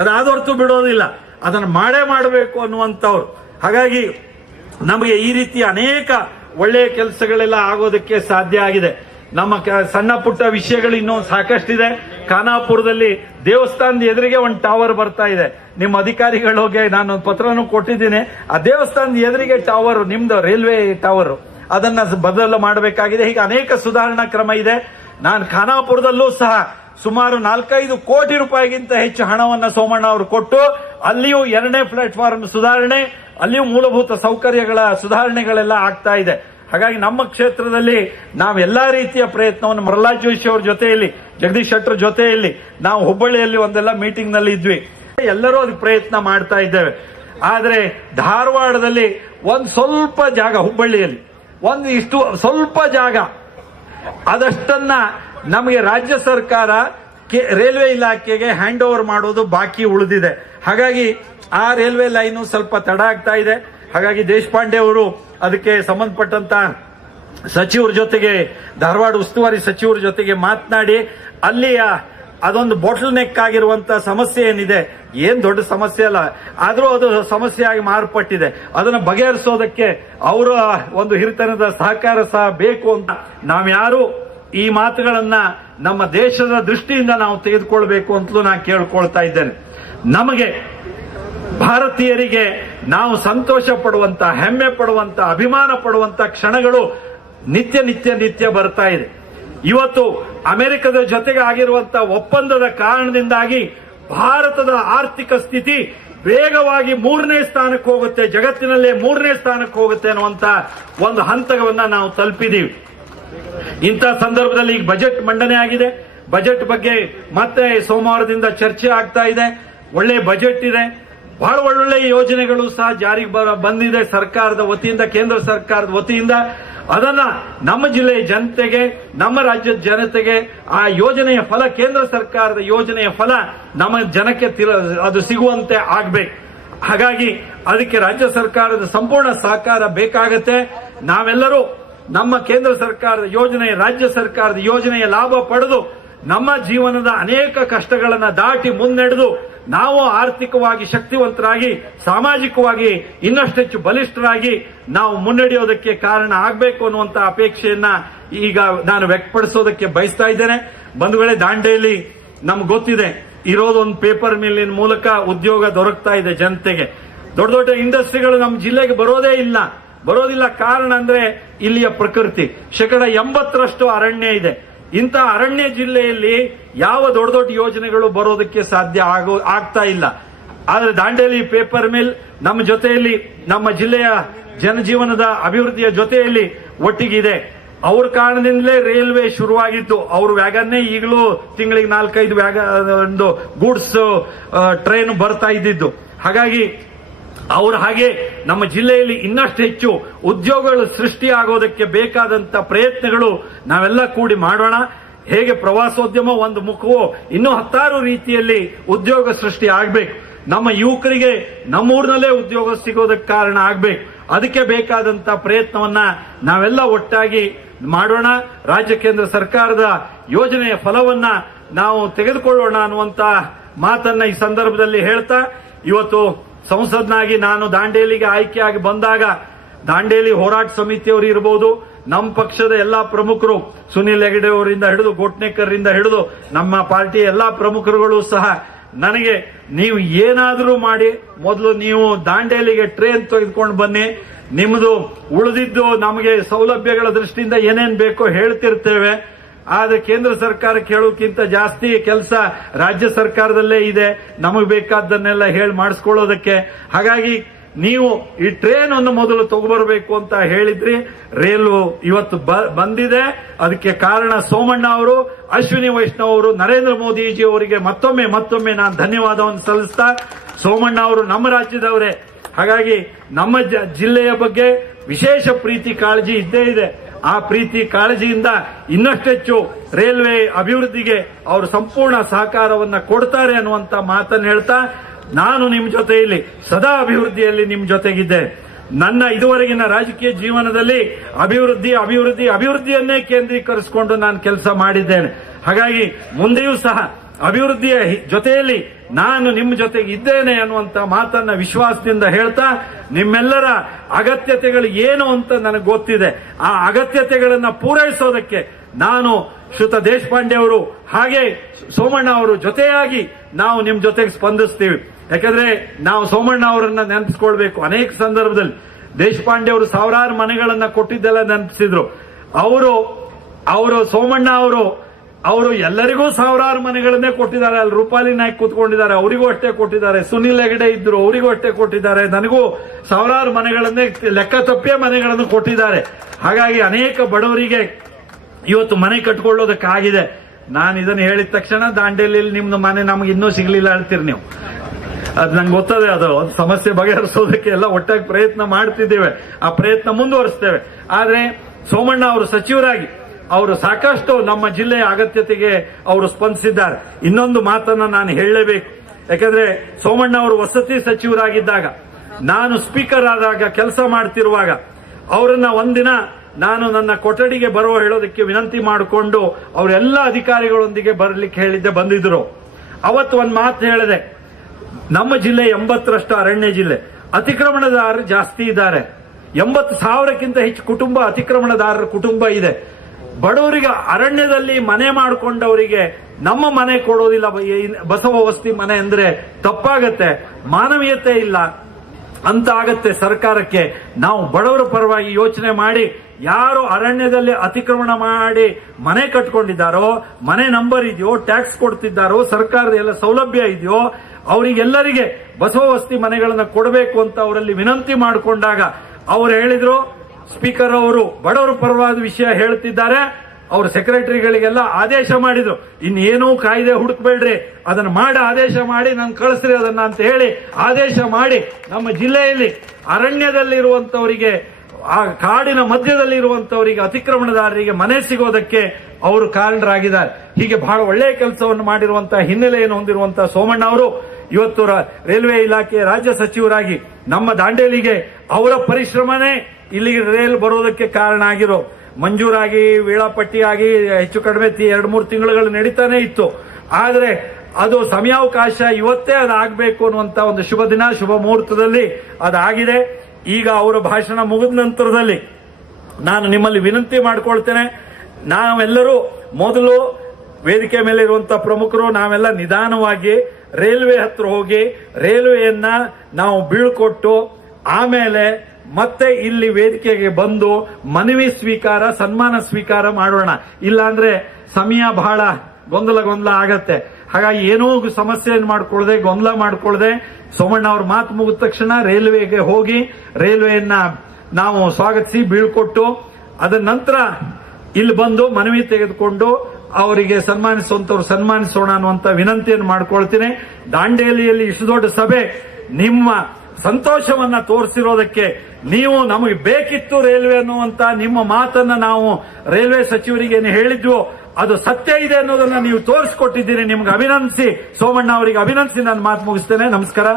ಅದಾದ ಹೊರತು ಬಿಡೋದಿಲ್ಲ, ಅದನ್ನು ಮಾಡಬೇಕು ಅನ್ನುವಂಥವ್ರು. ಹಾಗಾಗಿ ನಮಗೆ ಈ ರೀತಿ ಅನೇಕ ಒಳ್ಳೆಯ ಕೆಲಸಗಳೆಲ್ಲ ಆಗೋದಕ್ಕೆ ಸಾಧ್ಯ ಆಗಿದೆ. ನಮ್ಮ ಸಣ್ಣ ಪುಟ್ಟ ವಿಷಯಗಳು ಇನ್ನೂ ಸಾಕಷ್ಟಿದೆ. ಖಾನಾಪುರದಲ್ಲಿ ದೇವಸ್ಥಾನದ ಎದುರಿಗೆ ಒಂದು ಟವರ್ ಬರ್ತಾ ಇದೆ. ನಿಮ್ಮ ಅಧಿಕಾರಿಗಳಿಗೆ ನಾನು ಪತ್ರನೂ ಕೊಟ್ಟಿದ್ದೀನಿ. ಆ ದೇವಸ್ಥಾನದ ಎದುರಿಗೆ ಟವರ್, ನಿಮ್ದು ರೈಲ್ವೆ ಟವರ್, ಅದನ್ನ ಬದಲು ಮಾಡಬೇಕಾಗಿದೆ. ಹೀಗೆ ಅನೇಕ ಸುಧಾರಣಾ ಕ್ರಮ ಇದೆ. ನಾನು ಖಾನಾಪುರದಲ್ಲೂ ಸಹ ಸುಮಾರು 4-5 ಕೋಟಿ ರೂಪಾಯಿಗಿಂತ ಹೆಚ್ಚು ಹಣವನ್ನು ಸೋಮಣ್ಣ ಅವರು ಕೊಟ್ಟು ಅಲ್ಲಿಯೂ 2ನೇ ಪ್ಲಾಟ್ಫಾರ್ಮ್ ಸುಧಾರಣೆ, ಅಲ್ಲಿಯೂ ಮೂಲಭೂತ ಸೌಕರ್ಯಗಳ ಸುಧಾರಣೆಗಳೆಲ್ಲ ಆಗ್ತಾ ಇದೆ. ಹಾಗಾಗಿ ನಮ್ಮ ಕ್ಷೇತ್ರದಲ್ಲಿ ನಾವು ಎಲ್ಲಾ ರೀತಿಯ ಪ್ರಯತ್ನವನ್ನು ಪ್ರಹ್ಲಾದ್ ಜೋಶಿ ಅವರ ಜೊತೆಯಲ್ಲಿ, ಜಗದೀಶ್ ಶೆಟ್ಟರ್ ಜೊತೆಯಲ್ಲಿ ನಾವು ಹುಬ್ಬಳ್ಳಿಯಲ್ಲಿ ಒಂದೆಲ್ಲ ಮೀಟಿಂಗ್ ನಲ್ಲಿ ಇದ್ವಿ. ಎಲ್ಲರೂ ಅದಕ್ಕೆ ಪ್ರಯತ್ನ ಮಾಡ್ತಾ ಇದ್ದೇವೆ. ಆದ್ರೆ ಧಾರವಾಡದಲ್ಲಿ ಒಂದು ಸ್ವಲ್ಪ ಜಾಗ, ಹುಬ್ಬಳ್ಳಿಯಲ್ಲಿ ಇಷ್ಟು ಸ್ವಲ್ಪ ಜಾಗ, ಅದಷ್ಟನ್ನ ನಮಗೆ ರಾಜ್ಯ ಸರ್ಕಾರ ರೈಲ್ವೆ ಇಲಾಖೆಗೆ ಹ್ಯಾಂಡ್ ಓವರ್ ಮಾಡೋದು ಬಾಕಿ ಉಳಿದಿದೆ. ಹಾಗಾಗಿ ಆ ರೈಲ್ವೆ ಲೈನು ಸ್ವಲ್ಪ ತಡ ಆಗ್ತಾ ಇದೆ. ಹಾಗಾಗಿ ದೇಶಪಾಂಡೆ ಅವರು ಅದಕ್ಕೆ ಸಂಬಂಧಪಟ್ಟಂತ ಸಚಿವರ ಜೊತೆಗೆ, ಧಾರವಾಡ ಉಸ್ತುವಾರಿ ಸಚಿವರ ಜೊತೆಗೆ ಮಾತನಾಡಿ ಅಲ್ಲಿಯ ಅದೊಂದು ಬಾಟಲ್ ನೆಕ್ ಆಗಿರುವಂತ ಸಮಸ್ಯೆ ಏನಿದೆ, ಏನ್ ದೊಡ್ಡ ಸಮಸ್ಯೆ ಅಲ್ಲ, ಆದ್ರೂ ಅದು ಸಮಸ್ಯೆಯಾಗಿ ಮಾರ್ಪಟ್ಟಿದೆ. ಅದನ್ನು ಬಗೆಹರಿಸೋದಕ್ಕೆ ಅವರ ಒಂದು ಹಿರಿತನದ ಸಹಕಾರ ಸಹ ಬೇಕು ಅಂತ ನಾವ್ಯಾರು ಈ ಮಾತುಗಳನ್ನ ನಮ್ಮ ದೇಶದ ದೃಷ್ಟಿಯಿಂದ ನಾವು ತೆಗೆದುಕೊಳ್ಬೇಕು ಅಂತಲೂ ನಾನು ಕೇಳ್ಕೊಳ್ತಾ ಇದ್ದೇನೆ. ನಮಗೆ ಭಾರತೀಯರಿಗೆ ನಾವು ಸಂತೋಷ ಪಡುವಂತ, ಹೆಮ್ಮೆ ಪಡುವಂತ, ಅಭಿಮಾನ ಪಡುವಂತ ಕ್ಷಣಗಳು ನಿತ್ಯ ಬರ್ತಾ ಇದೆ. ಇವತ್ತು ಅಮೆರಿಕದ ಜೊತೆಗೆ ಆಗಿರುವಂತಹ ಒಪ್ಪಂದದ ಕಾರಣದಿಂದಾಗಿ ಭಾರತದ ಆರ್ಥಿಕ ಸ್ಥಿತಿ ವೇಗವಾಗಿ 3ನೇ ಸ್ಥಾನಕ್ಕೆ ಹೋಗುತ್ತೆ, ಜಗತ್ತಿನಲ್ಲೇ 3ನೇ ಸ್ಥಾನಕ್ಕೆ ಹೋಗುತ್ತೆ ಅನ್ನುವಂತ ಒಂದು ಹಂತವನ್ನ ನಾವು ತಲುಪಿದೀವಿ. ಇಂಥ ಸಂದರ್ಭದಲ್ಲಿ ಈಗ ಬಜೆಟ್ ಮಂಡನೆ ಆಗಿದೆ. ಬಜೆಟ್ ಬಗ್ಗೆ ಮತ್ತೆ ಸೋಮವಾರದಿಂದ ಚರ್ಚೆ ಆಗ್ತಾ ಇದೆ. ಒಳ್ಳೆ ಬಜೆಟ್ ಇದೆ, ಬಹಳ ಒಳ್ಳೊಳ್ಳೆ ಯೋಜನೆಗಳು ಸಹ ಜಾರಿಗೆ ಬಂದಿದೆ ಸರ್ಕಾರದ ವತಿಯಿಂದ, ಕೇಂದ್ರ ಸರ್ಕಾರದ ವತಿಯಿಂದ. ಅದನ್ನ ನಮ್ಮ ಜಿಲ್ಲೆಯ ಜನತೆಗೆ, ನಮ್ಮ ರಾಜ್ಯದ ಜನತೆಗೆ ಆ ಯೋಜನೆಯ ಫಲ, ಕೇಂದ್ರ ಸರ್ಕಾರದ ಯೋಜನೆಯ ಫಲ ನಮ್ಮ ಜನಕ್ಕೆ ಅದು ಸಿಗುವಂತೆ ಆಗ್ಬೇಕು. ಹಾಗಾಗಿ ಅದಕ್ಕೆ ರಾಜ್ಯ ಸರ್ಕಾರದ ಸಂಪೂರ್ಣ ಸಹಕಾರ ಬೇಕಾಗತ್ತೆ. ನಾವೆಲ್ಲರೂ ನಮ್ಮ ಕೇಂದ್ರ ಸರ್ಕಾರದ ಯೋಜನೆ, ರಾಜ್ಯ ಸರ್ಕಾರದ ಯೋಜನೆಯ ಲಾಭ ಪಡೆದು ನಮ್ಮ ಜೀವನದ ಅನೇಕ ಕಷ್ಟಗಳನ್ನು ದಾಟಿ ಮುನ್ನಡೆದು ನಾವು ಆರ್ಥಿಕವಾಗಿ ಶಕ್ತಿವಂತರಾಗಿ, ಸಾಮಾಜಿಕವಾಗಿ ಇನ್ನಷ್ಟು ಹೆಚ್ಚು ಬಲಿಷ್ಠರಾಗಿ ನಾವು ಮುನ್ನಡೆಯೋದಕ್ಕೆ ಕಾರಣ ಆಗಬೇಕು ಅನ್ನುವಂತ ಅಪೇಕ್ಷೆಯನ್ನ ಈಗ ನಾನು ವ್ಯಕ್ತಪಡಿಸೋದಕ್ಕೆ ಬಯಸ್ತಾ ಇದ್ದೇನೆ. ಬಂಧುಗಳೇ, ದಾಂಡೇಲಿ ನಮ್ಗೆ ಗೊತ್ತಿದೆ, ಇರೋದೊಂದು ಪೇಪರ್ ಮಿಲ್ಲಿನ ಮೂಲಕ ಉದ್ಯೋಗ ದೊರಕ್ತಾ ಇದೆ ಜನತೆಗೆ. ದೊಡ್ಡ ದೊಡ್ಡ ಇಂಡಸ್ಟ್ರಿಗಳು ನಮ್ಮ ಜಿಲ್ಲೆಗೆ ಬರೋದಿಲ್ಲ. ಕಾರಣ ಅಂದ್ರೆ ಇಲ್ಲಿಯ ಪ್ರಕೃತಿ. 80% ಅರಣ್ಯ ಇದೆ. ಇಂಥ ಅರಣ್ಯ ಜಿಲ್ಲೆಯಲ್ಲಿ ಯಾವ ದೊಡ್ಡ ದೊಡ್ಡ ಯೋಜನೆಗಳು ಬರೋದಕ್ಕೆ ಸಾಧ್ಯ ಆಗ್ತಾ ಇಲ್ಲ. ಆದ್ರೆ ದಾಂಡೇಲಿ ಪೇಪರ್ ಮಿಲ್ ನಮ್ಮ ಜೊತೆಯಲ್ಲಿ, ನಮ್ಮ ಜಿಲ್ಲೆಯ ಜನಜೀವನದ ಅಭಿವೃದ್ಧಿಯ ಜೊತೆಯಲ್ಲಿ ಒಟ್ಟಿಗಿದೆ. ಅವ್ರ ಕಾರಣದಿಂದಲೇ ರೈಲ್ವೆ ಶುರುವಾಗಿತ್ತು. ಅವ್ರ ವ್ಯಾಗನ್ನೇ ಈಗಲೂ ತಿಂಗಳಿಗೆ 4-5 ಗೂಡ್ಸ್ ಟ್ರೈನ್ ಬರ್ತಾ ಇದ್ದಿದ್ದು. ಹಾಗಾಗಿ ಅವ್ರು ಹಾಗೆ ನಮ್ಮ ಜಿಲ್ಲೆಯಲ್ಲಿ ಇನ್ನಷ್ಟು ಹೆಚ್ಚು ಉದ್ಯೋಗಗಳು ಸೃಷ್ಟಿಯಾಗೋದಕ್ಕೆ ಬೇಕಾದಂತ ಪ್ರಯತ್ನಗಳು ನಾವೆಲ್ಲ ಕೂಡಿ ಮಾಡೋಣ. ಹೇಗೆ ಪ್ರವಾಸೋದ್ಯಮ ಒಂದು ಮುಖವೋ ಇನ್ನೂ ಹತ್ತಾರು ರೀತಿಯಲ್ಲಿ ಉದ್ಯೋಗ ಸೃಷ್ಟಿ ಆಗ್ಬೇಕು. ನಮ್ಮ ಯುವಕರಿಗೆ ನಮ್ಮೂರಿನಲ್ಲೇ ಉದ್ಯೋಗ ಸಿಗೋದಕ್ಕೆ ಕಾರಣ ಆಗ್ಬೇಕು. ಅದಕ್ಕೆ ಬೇಕಾದಂತ ಪ್ರಯತ್ನವನ್ನ ನಾವೆಲ್ಲ ಒಟ್ಟಾಗಿ ಮಾಡೋಣ. ರಾಜ್ಯ ಕೇಂದ್ರ ಸರ್ಕಾರದ ಯೋಜನೆಯ ಫಲವನ್ನ ನಾವು ತೆಗೆದುಕೊಳ್ಳೋಣ ಅನ್ನುವಂತ ಮಾತನ್ನ ಈ ಸಂದರ್ಭದಲ್ಲಿ ಹೇಳ್ತಾ, ಇವತ್ತು ಸಂಸದ್ನಾಗಿ ನಾನು ದಾಂಡೇಲಿಗೆ ಆಯ್ಕೆಯಾಗಿ ಬಂದಾಗ ದಾಂಡೇಲಿ ಹೋರಾಟ ಸಮಿತಿಯವರು ಇರಬಹುದು, ನಮ್ಮ ಪಕ್ಷದ ಎಲ್ಲಾ ಪ್ರಮುಖರು ಸುನಿಲ್ ಹೆಗಡೆ ಅವರಿಂದ ಹಿಡಿದು ಗೋಟ್ನೇಕರ್ ಇಂದ ಹಿಡಿದು ನಮ್ಮ ಪಾರ್ಟಿಯ ಎಲ್ಲಾ ಪ್ರಮುಖರುಗಳು ಸಹ ನನಗೆ ನೀವು ಏನಾದರೂ ಮಾಡಿ ಮೊದಲು ನೀವು ದಾಂಡೇಲಿಗೆ ಟ್ರೈನ್ ತೆಗೆದುಕೊಂಡು ಬನ್ನಿ, ನಿಮ್ಮದು ಉಳಿದಿದ್ದು ನಮಗೆ ಸೌಲಭ್ಯಗಳ ದೃಷ್ಟಿಯಿಂದ ಏನೇನ್ ಬೇಕೋ ಹೇಳ್ತಿರ್ತೇವೆ. ಆದ್ರೆ ಕೇಂದ್ರ ಸರ್ಕಾರ ಕೇಳೋಕ್ಕಿಂತ ಜಾಸ್ತಿ ಕೆಲಸ ರಾಜ್ಯ ಸರ್ಕಾರದಲ್ಲೇ ಇದೆ, ನಮಗೆ ಬೇಕಾದ್ದನ್ನೆಲ್ಲ ಹೇಳಿ ಮಾಡಿಸ್ಕೊಳ್ಳೋದಕ್ಕೆ. ಹಾಗಾಗಿ ನೀವು ಈ ಟ್ರೈನ್ ಅನ್ನು ಮೊದಲು ತಗೊಬರಬೇಕು ಅಂತ ಹೇಳಿದ್ರಿ. ರೈಲು ಇವತ್ತು ಬಂದಿದೆ. ಅದಕ್ಕೆ ಕಾರಣ ಸೋಮಣ್ಣ ಅವರು, ಅಶ್ವಿನಿ ವೈಷ್ಣವ್ ಅವರು, ನರೇಂದ್ರ ಮೋದಿಜಿ ಅವರಿಗೆ ಮತ್ತೊಮ್ಮೆ ನಾನು ಧನ್ಯವಾದವನ್ನು ಸಲ್ಲಿಸ್ತಾ, ಸೋಮಣ್ಣ ಅವರು ನಮ್ಮ ರಾಜ್ಯದವರೇ, ಹಾಗಾಗಿ ನಮ್ಮ ಜಿಲ್ಲೆಯ ಬಗ್ಗೆ ವಿಶೇಷ ಪ್ರೀತಿ ಕಾಳಜಿ ಇದ್ದೇ ಇದೆ. ಆ ಪ್ರೀತಿ ಕಾಳಜಿಯಿಂದ ಇನ್ನಷ್ಟೆಚ್ಚು ರೈಲ್ವೆ ಅಭಿವೃದ್ಧಿಗೆ ಅವರು ಸಂಪೂರ್ಣ ಸಹಕಾರವನ್ನ ಕೊಡ್ತಾರೆ ಅನ್ನುವಂತ ಮಾತನ್ನು ಹೇಳ್ತಾ, ನಾನು ನಿಮ್ಮ ಜೊತೆಯಲ್ಲಿ ಸದಾ ಅಭಿವೃದ್ಧಿಯಲ್ಲಿ ನಿಮ್ಮ ಜೊತೆಗಿದ್ದೆ. ನನ್ನ ಇದುವರೆಗಿನ ರಾಜಕೀಯ ಜೀವನದಲ್ಲಿ ಅಭಿವೃದ್ಧಿಯನ್ನೇ ಕೇಂದ್ರೀಕರಿಸಿಕೊಂಡು ನಾನು ಕೆಲಸ ಮಾಡಿದ್ದೇನೆ. ಹಾಗಾಗಿ ಮುಂದೆಯೂ ಸಹ ಅಭಿವೃದ್ಧಿಯ ಜೊತೆಯಲ್ಲಿ ನಾನು ನಿಮ್ಮ ಜೊತೆಗೆ ಇದ್ದೇನೆ ಅನ್ನುವಂತ ಮಾತನ್ನ ವಿಶ್ವಾಸದಿಂದ ಹೇಳ್ತಾ, ನಿಮ್ಮೆಲ್ಲರ ಅಗತ್ಯತೆಗಳು ಏನು ಅಂತ ನನಗೆ ಗೊತ್ತಿದೆ. ಆ ಅಗತ್ಯತೆಗಳನ್ನ ಪೂರೈಸೋದಕ್ಕೆ ನಾನು ಶ್ರುತ ದೇಶಪಾಂಡೆ ಅವರು ಹಾಗೆ ಸೋಮಣ್ಣ ಅವರು ಜೊತೆಯಾಗಿ ನಾವು ನಿಮ್ ಜೊತೆಗೆ ಸ್ಪಂದಿಸ್ತೀವಿ. ಯಾಕಂದ್ರೆ ನಾವು ಸೋಮಣ್ಣ ಅವರನ್ನ ನೆನಪಿಸ್ಕೊಳ್ಬೇಕು. ಅನೇಕ ಸಂದರ್ಭದಲ್ಲಿ ದೇಶಪಾಂಡೆ ಅವರು ಸಾವಿರಾರು ಮನೆಗಳನ್ನ ಕೊಟ್ಟಿದ್ದೆಲ್ಲ ನೆನಪಿಸಿದ್ರು. ಅವರು ಸೋಮಣ್ಣ ಅವರು ಎಲ್ಲರಿಗೂ ಸಾವಿರಾರು ಮನೆಗಳನ್ನೇ ಕೊಟ್ಟಿದ್ದಾರೆ. ಅಲ್ಲಿ ರೂಪಾಲಿ ನಾಯ್ಕ್ ಕೂತ್ಕೊಂಡಿದ್ದಾರೆ, ಅವರಿಗೂ ಅಷ್ಟೇ ಕೊಟ್ಟಿದ್ದಾರೆ. ಸುನಿಲ್ ಹೆಗಡೆ ಇದ್ರು, ಅವರಿಗೂ ಅಷ್ಟೇ ಕೊಟ್ಟಿದ್ದಾರೆ. ನನಗೂ ಸಾವಿರಾರು ಮನೆಗಳನ್ನೇ ಲೆಕ್ಕ ತಪ್ಪೇ ಮನೆಗಳನ್ನು ಕೊಟ್ಟಿದ್ದಾರೆ. ಹಾಗಾಗಿ ಅನೇಕ ಬಡವರಿಗೆ ಇವತ್ತು ಮನೆ ಕಟ್ಕೊಳ್ಳೋದಕ್ಕಾಗಿದೆ. ನಾನು ಇದನ್ನು ಹೇಳಿದ ತಕ್ಷಣ ದಾಂಡೇಲಿಯಲ್ಲಿ ನಿಮ್ದು ಮನೆ ನಮ್ಗೆ ಇನ್ನೂ ಸಿಗ್ಲಿಲ್ಲ ಹೇಳ್ತೀರಿ ನೀವು. ಅದು ನಂಗೆ ಗೊತ್ತದೆ. ಅದು ಸಮಸ್ಯೆ ಬಗೆಹರಿಸೋದಕ್ಕೆ ಎಲ್ಲ ಒಟ್ಟಾಗಿ ಪ್ರಯತ್ನ ಮಾಡ್ತಿದ್ದೇವೆ. ಆ ಪ್ರಯತ್ನ ಮುಂದುವರಿಸ್ತೇವೆ. ಆದ್ರೆ ಸೋಮಣ್ಣ ಅವರು ಸಚಿವರಾಗಿ ಅವರು ಸಾಕಷ್ಟು ನಮ್ಮ ಜಿಲ್ಲೆಯ ಅಗತ್ಯತೆಗೆ ಅವರು ಸ್ಪಂದಿಸಿದ್ದಾರೆ. ಇನ್ನೊಂದು ಮಾತನ್ನ ನಾನು ಹೇಳಲೇಬೇಕು. ಯಾಕಂದ್ರೆ ಸೋಮಣ್ಣ ಅವರು ವಸತಿ ಸಚಿವರಾಗಿದ್ದಾಗ, ನಾನು ಸ್ಪೀಕರ್ ಆದಾಗ ಕೆಲಸ ಮಾಡ್ತಿರುವಾಗ ಅವರನ್ನ ಒಂದಿನ ನಾನು ನನ್ನ ಕೊಠಡಿಗೆ ಬರುವ ಹೇಳೋದಕ್ಕೆ ವಿನಂತಿ ಮಾಡಿಕೊಂಡು ಅವರೆಲ್ಲ ಅಧಿಕಾರಿಗಳೊಂದಿಗೆ ಬರಲಿಕ್ಕೆ ಹೇಳಿದ್ದೆ, ಬಂದಿದ್ರು. ಅವತ್ತು ಒಂದು ಮಾತು ಹೇಳಿದೆ, ನಮ್ಮ ಜಿಲ್ಲೆ 80ರಷ್ಟು ಅರಣ್ಯ ಜಿಲ್ಲೆ, ಅತಿಕ್ರಮಣದಾರರು ಜಾಸ್ತಿ ಇದ್ದಾರೆ. 80,000ಕ್ಕಿಂತ ಹೆಚ್ಚು ಅತಿಕ್ರಮಣದಾರರ ಕುಟುಂಬ ಇದೆ. ಬಡವರಿಗೆ ಅರಣ್ಯದಲ್ಲಿ ಮನೆ ಮಾಡಿಕೊಂಡವರಿಗೆ ನಮ್ಮ ಮನೆ ಕೊಡೋದಿಲ್ಲ, ಬಸವ ವಸತಿ ಮನೆ ಅಂದ್ರೆ ತಪ್ಪಾಗತ್ತೆ, ಮಾನವೀಯತೆ ಇಲ್ಲ ಅಂತ ಆಗತ್ತೆ ಸರ್ಕಾರಕ್ಕೆ. ನಾವು ಬಡವರ ಪರವಾಗಿ ಯೋಚನೆ ಮಾಡಿ, ಯಾರು ಅರಣ್ಯದಲ್ಲಿ ಅತಿಕ್ರಮಣ ಮಾಡಿ ಮನೆ ಕಟ್ಕೊಂಡಿದ್ದಾರೋ, ಮನೆ ನಂಬರ್ ಇದೆಯೋ, ಟ್ಯಾಕ್ಸ್ ಕೊಡ್ತಿದ್ದಾರೋ, ಸರ್ಕಾರದ ಎಲ್ಲ ಸೌಲಭ್ಯ ಇದೆಯೋ, ಅವರಿಗೆಲ್ಲರಿಗೆ ಬಸವ ವಸತಿ ಮನೆಗಳನ್ನ ಕೊಡಬೇಕು ಅಂತ ಅವರಲ್ಲಿ ವಿನಂತಿ ಮಾಡಿಕೊಂಡಾಗ ಅವರು ಹೇಳಿದ್ರು, ಸ್ಪೀಕರ್ ಅವರು ಬಡವರ ಪರವಾದ ವಿಷಯ ಹೇಳ್ತಿದ್ದಾರೆ, ಅವ್ರ ಸೆಕ್ರೆಟರಿಗಳಿಗೆಲ್ಲ ಆದೇಶ ಮಾಡಿದ್ರು, ಇನ್ನೇನೂ ಕಾಯ್ದೆ ಹುಡುಕ್ಬೇಡ್ರಿ, ಅದನ್ನ ಮಾಡಿ ಆದೇಶ ಮಾಡಿ ನನ್ ಕಳಿಸ್ರಿ ಅದನ್ನ ಅಂತ ಹೇಳಿ ಆದೇಶ ಮಾಡಿ ನಮ್ಮ ಜಿಲ್ಲೆಯಲ್ಲಿ ಅರಣ್ಯದಲ್ಲಿರುವಂತವರಿಗೆ, ಆ ಕಾಡಿನ ಮಧ್ಯದಲ್ಲಿ ಇರುವಂತವರಿಗೆ, ಅತಿಕ್ರಮಣದಾರರಿಗೆ ಮನೆ ಸಿಗೋದಕ್ಕೆ ಅವರು ಕಾರಣರಾಗಿದ್ದಾರೆ. ಹೀಗೆ ಬಹಳ ಒಳ್ಳೆಯ ಕೆಲಸವನ್ನು ಮಾಡಿರುವಂತಹ ಹಿನ್ನೆಲೆಯನ್ನು ಹೊಂದಿರುವಂತಹ ಸೋಮಣ್ಣ ಅವರು ಇವತ್ತು ರೈಲ್ವೆ ಇಲಾಖೆಯ ರಾಜ್ಯ ಸಚಿವರಾಗಿ ನಮ್ಮ ದಾಂಡೇಲಿಗೆ ಅವರ ಪರಿಶ್ರಮನೇ ಇಲ್ಲಿಗೆ ರೈಲ್ ಬರೋದಕ್ಕೆ ಕಾರಣ ಆಗಿರೋ. ಮಂಜೂರಾಗಿ ವೇಳಾಪಟ್ಟಿಯಾಗಿ ಹೆಚ್ಚು ಕಡಿಮೆ 2-3 ತಿಂಗಳುಗಳು ನಡೀತಾನೆ ಇತ್ತು. ಆದ್ರೆ ಅದು ಸಮಯಾವಕಾಶ ಇವತ್ತೇ ಅದಾಗಬೇಕು ಅನ್ನುವಂತ ಒಂದು ಶುಭ ದಿನ, ಶುಭ ಮುಹೂರ್ತದಲ್ಲಿ ಅದಾಗಿದೆ. ಈಗ ಅವರ ಭಾಷಣ ಮುಗಿದ ನಂತರದಲ್ಲಿ ನಾನು ನಿಮ್ಮಲ್ಲಿ ವಿನಂತಿ ಮಾಡಿಕೊಳ್ತೇನೆ, ನಾವೆಲ್ಲರೂ ಮೊದಲು ವೇದಿಕೆ ಮೇಲೆ ಇರುವಂತಹ ಪ್ರಮುಖರು ನಾವೆಲ್ಲ ನಿಧಾನವಾಗಿ ರೈಲ್ವೆ ಹತ್ರ ಹೋಗಿ ರೈಲ್ವೆಯನ್ನ ನಾವು ಬೀಳ್ಕೊಟ್ಟು ಆಮೇಲೆ ಮತ್ತೆ ಇಲ್ಲಿ ವೇದಿಕೆಗೆ ಬಂದು ಮನವಿ ಸ್ವೀಕಾರ, ಸನ್ಮಾನ ಸ್ವೀಕಾರ ಮಾಡೋಣ. ಇಲ್ಲಾಂದ್ರೆ ಸಮಯ ಬಹಳ ಗೊಂದಲ ಆಗತ್ತೆ. ಹಾಗಾಗಿ ಏನೋ ಸಮಸ್ಯೆಯನ್ನು ಮಾಡ್ಕೊಳ್ಳದೆ, ಗೊಂದಲ ಮಾಡ್ಕೊಳ್ಳದೆ, ಸೋಮಣ್ಣ ಅವ್ರ ಮಾತು ಮುಗಿದ ತಕ್ಷಣ ರೈಲ್ವೆಗೆ ಹೋಗಿ ರೈಲ್ವೆಯನ್ನ ನಾವು ಸ್ವಾಗತಿಸಿ ಬೀಳ್ಕೊಟ್ಟು ಅದರ ನಂತರ ಇಲ್ಲಿ ಬಂದು ಮನವಿ ತೆಗೆದುಕೊಂಡು ಅವರಿಗೆ ಸನ್ಮಾನಿಸುವಂತವ್ರು ಸನ್ಮಾನಿಸೋಣ ಅನ್ನುವಂತ ವಿನಂತಿಯನ್ನು ಮಾಡ್ಕೊಳ್ತೀನಿ. ದಾಂಡೇಲಿಯಲ್ಲಿ ಇಷ್ಟು ದೊಡ್ಡ ಸಭೆ ನಿಮ್ಮ ಸಂತೋಷವನ್ನ ತೋರಿಸಿರೋದಕ್ಕೆ ನೀವು ನಮಗೆ ಬೇಕಿತ್ತು ರೈಲ್ವೆ ಅನ್ನುವಂತ ನಿಮ್ಮ ಮಾತನ್ನ ನಾವು ರೈಲ್ವೆ ಸಚಿವರಿಗೆ ಹೇಳಿದ್ವು, ಅದು ಸತ್ಯ ಇದೆ ಅನ್ನೋದನ್ನ ನೀವು ತೋರಿಸಿಕೊಟ್ಟಿದ್ದೀರಿ. ನಿಮ್ಗೆ ಅಭಿನಂದಿಸಿ, ಸೋಮಣ್ಣ ಅವರಿಗೆ ಅಭಿನಂದಿಸಿ ನಾನು ಮಾತು ಮುಗಿಸ್ತೇನೆ. ನಮಸ್ಕಾರ.